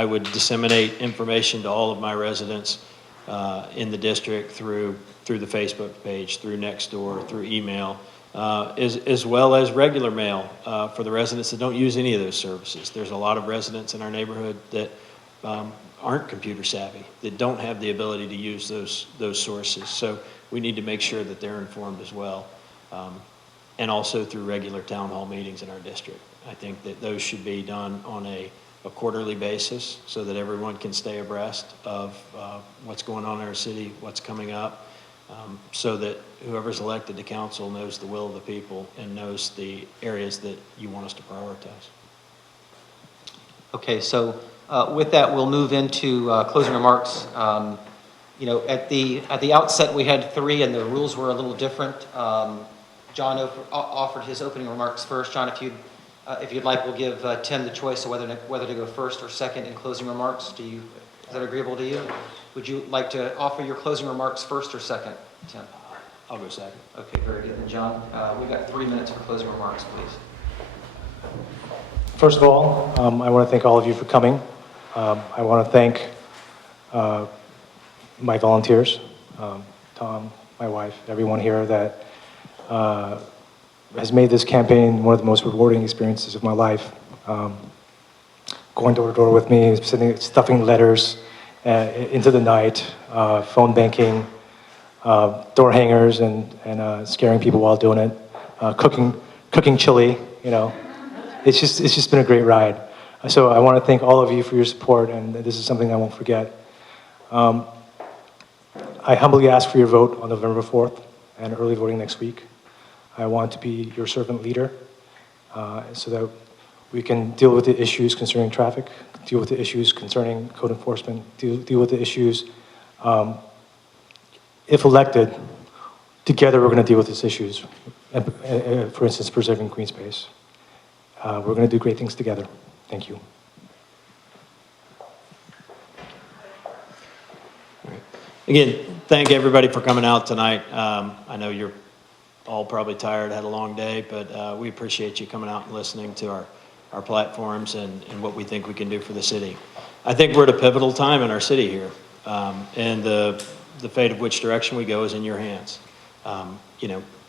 would disseminate information to all of my residents in the district through the Facebook page, through Nextdoor, through email, as well as regular mail for the residents that don't use any of those services. There's a lot of residents in our neighborhood that aren't computer savvy, that don't have the ability to use those sources. So we need to make sure that they're informed as well. And also through regular town hall meetings in our district. I think that those should be done on a quarterly basis so that everyone can stay abreast of what's going on in our city, what's coming up, so that whoever's elected to council knows the will of the people and knows the areas that you want us to prioritize. Okay, so with that, we'll move into closing remarks. At the outset, we had 3, and the rules were a little different. John offered his opening remarks first. John, if you'd like, we'll give Tim the choice of whether to go first or second in closing remarks. Is that agreeable to you? Would you like to offer your closing remarks first or second, Tim? I'll go second. Okay, very good. Then John, we've got 3 minutes for closing remarks, please. First of all, I want to thank all of you for coming. I want to thank my volunteers, Tom, my wife, everyone here that has made this campaign one of the most rewarding experiences of my life. Going door to door with me, stuffing letters into the night, phone banking, door hangers, and scaring people while doing it, cooking chili. It's just been a great ride. So I want to thank all of you for your support, and this is something I won't forget. I humbly ask for your vote on November 4th and early voting next week. I want to be your servant leader so that we can deal with the issues concerning traffic, deal with the issues concerning code enforcement, deal with the issues. If elected, together we're going to deal with these issues. For instance, preserving green space. We're going to do great things together. Thank you. Again, thank everybody for coming out tonight. I know you're all probably tired, had a long day, but we appreciate you coming out and listening to our platforms and what we think we can do for the city. I think we're at a pivotal time in our city here, and the fate of which direction we go is in your hands.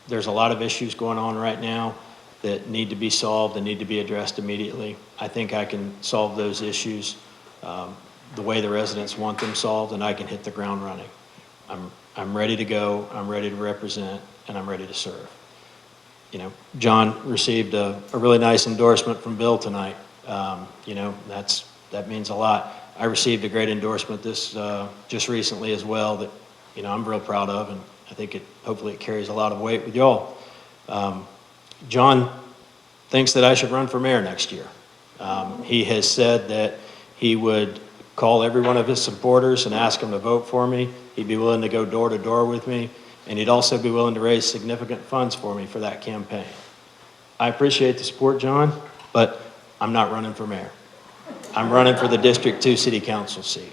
There's a lot of issues going on right now that need to be solved and need to be addressed immediately. I think I can solve those issues the way the residents want them solved, and I can hit the ground running. I'm ready to go, I'm ready to represent, and I'm ready to serve. John received a really nice endorsement from Bill tonight. That means a lot. I received a great endorsement just recently as well that, I'm real proud of, and I think hopefully it carries a lot of weight with y'all. John thinks that I should run for mayor next year. He has said that he would call every one of his supporters and ask them to vote for me. He'd be willing to go door to door with me, and he'd also be willing to raise significant funds for me for that campaign. I appreciate the support, John, but I'm not running for mayor. I'm running for the District 2 City Council seat.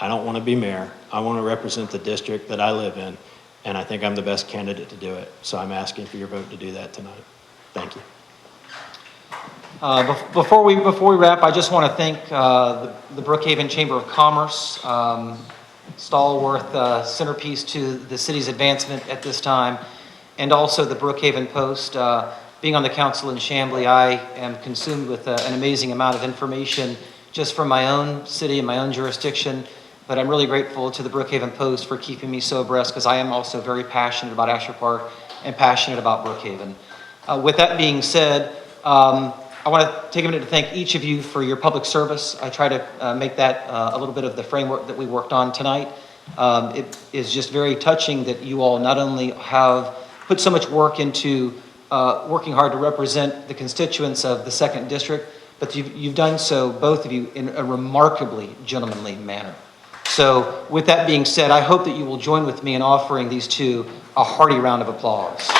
I don't want to be mayor. I want to represent the district that I live in, and I think I'm the best candidate to do it. So I'm asking for your vote to do that tonight. Thank you. Before we wrap, I just want to thank the Brookhaven Chamber of Commerce, stalwart centerpiece to the city's advancement at this time, and also the Brookhaven Post. Being on the council in Chamblee, I am consumed with an amazing amount of information just from my own city and my own jurisdiction, but I'm really grateful to the Brookhaven Post for keeping me so abreast, because I am also very passionate about Asher Park and passionate about Brookhaven. With that being said, I want to take a minute to thank each of you for your public service. I try to make that a little bit of the framework that we worked on tonight. It is just very touching that you all not only have put so much work into working hard to represent the constituents of the 2nd District, but you've done so, both of you, in a remarkably gentlemanly manner. So with that being said, I hope that you will join with me in offering these two a hearty round of applause.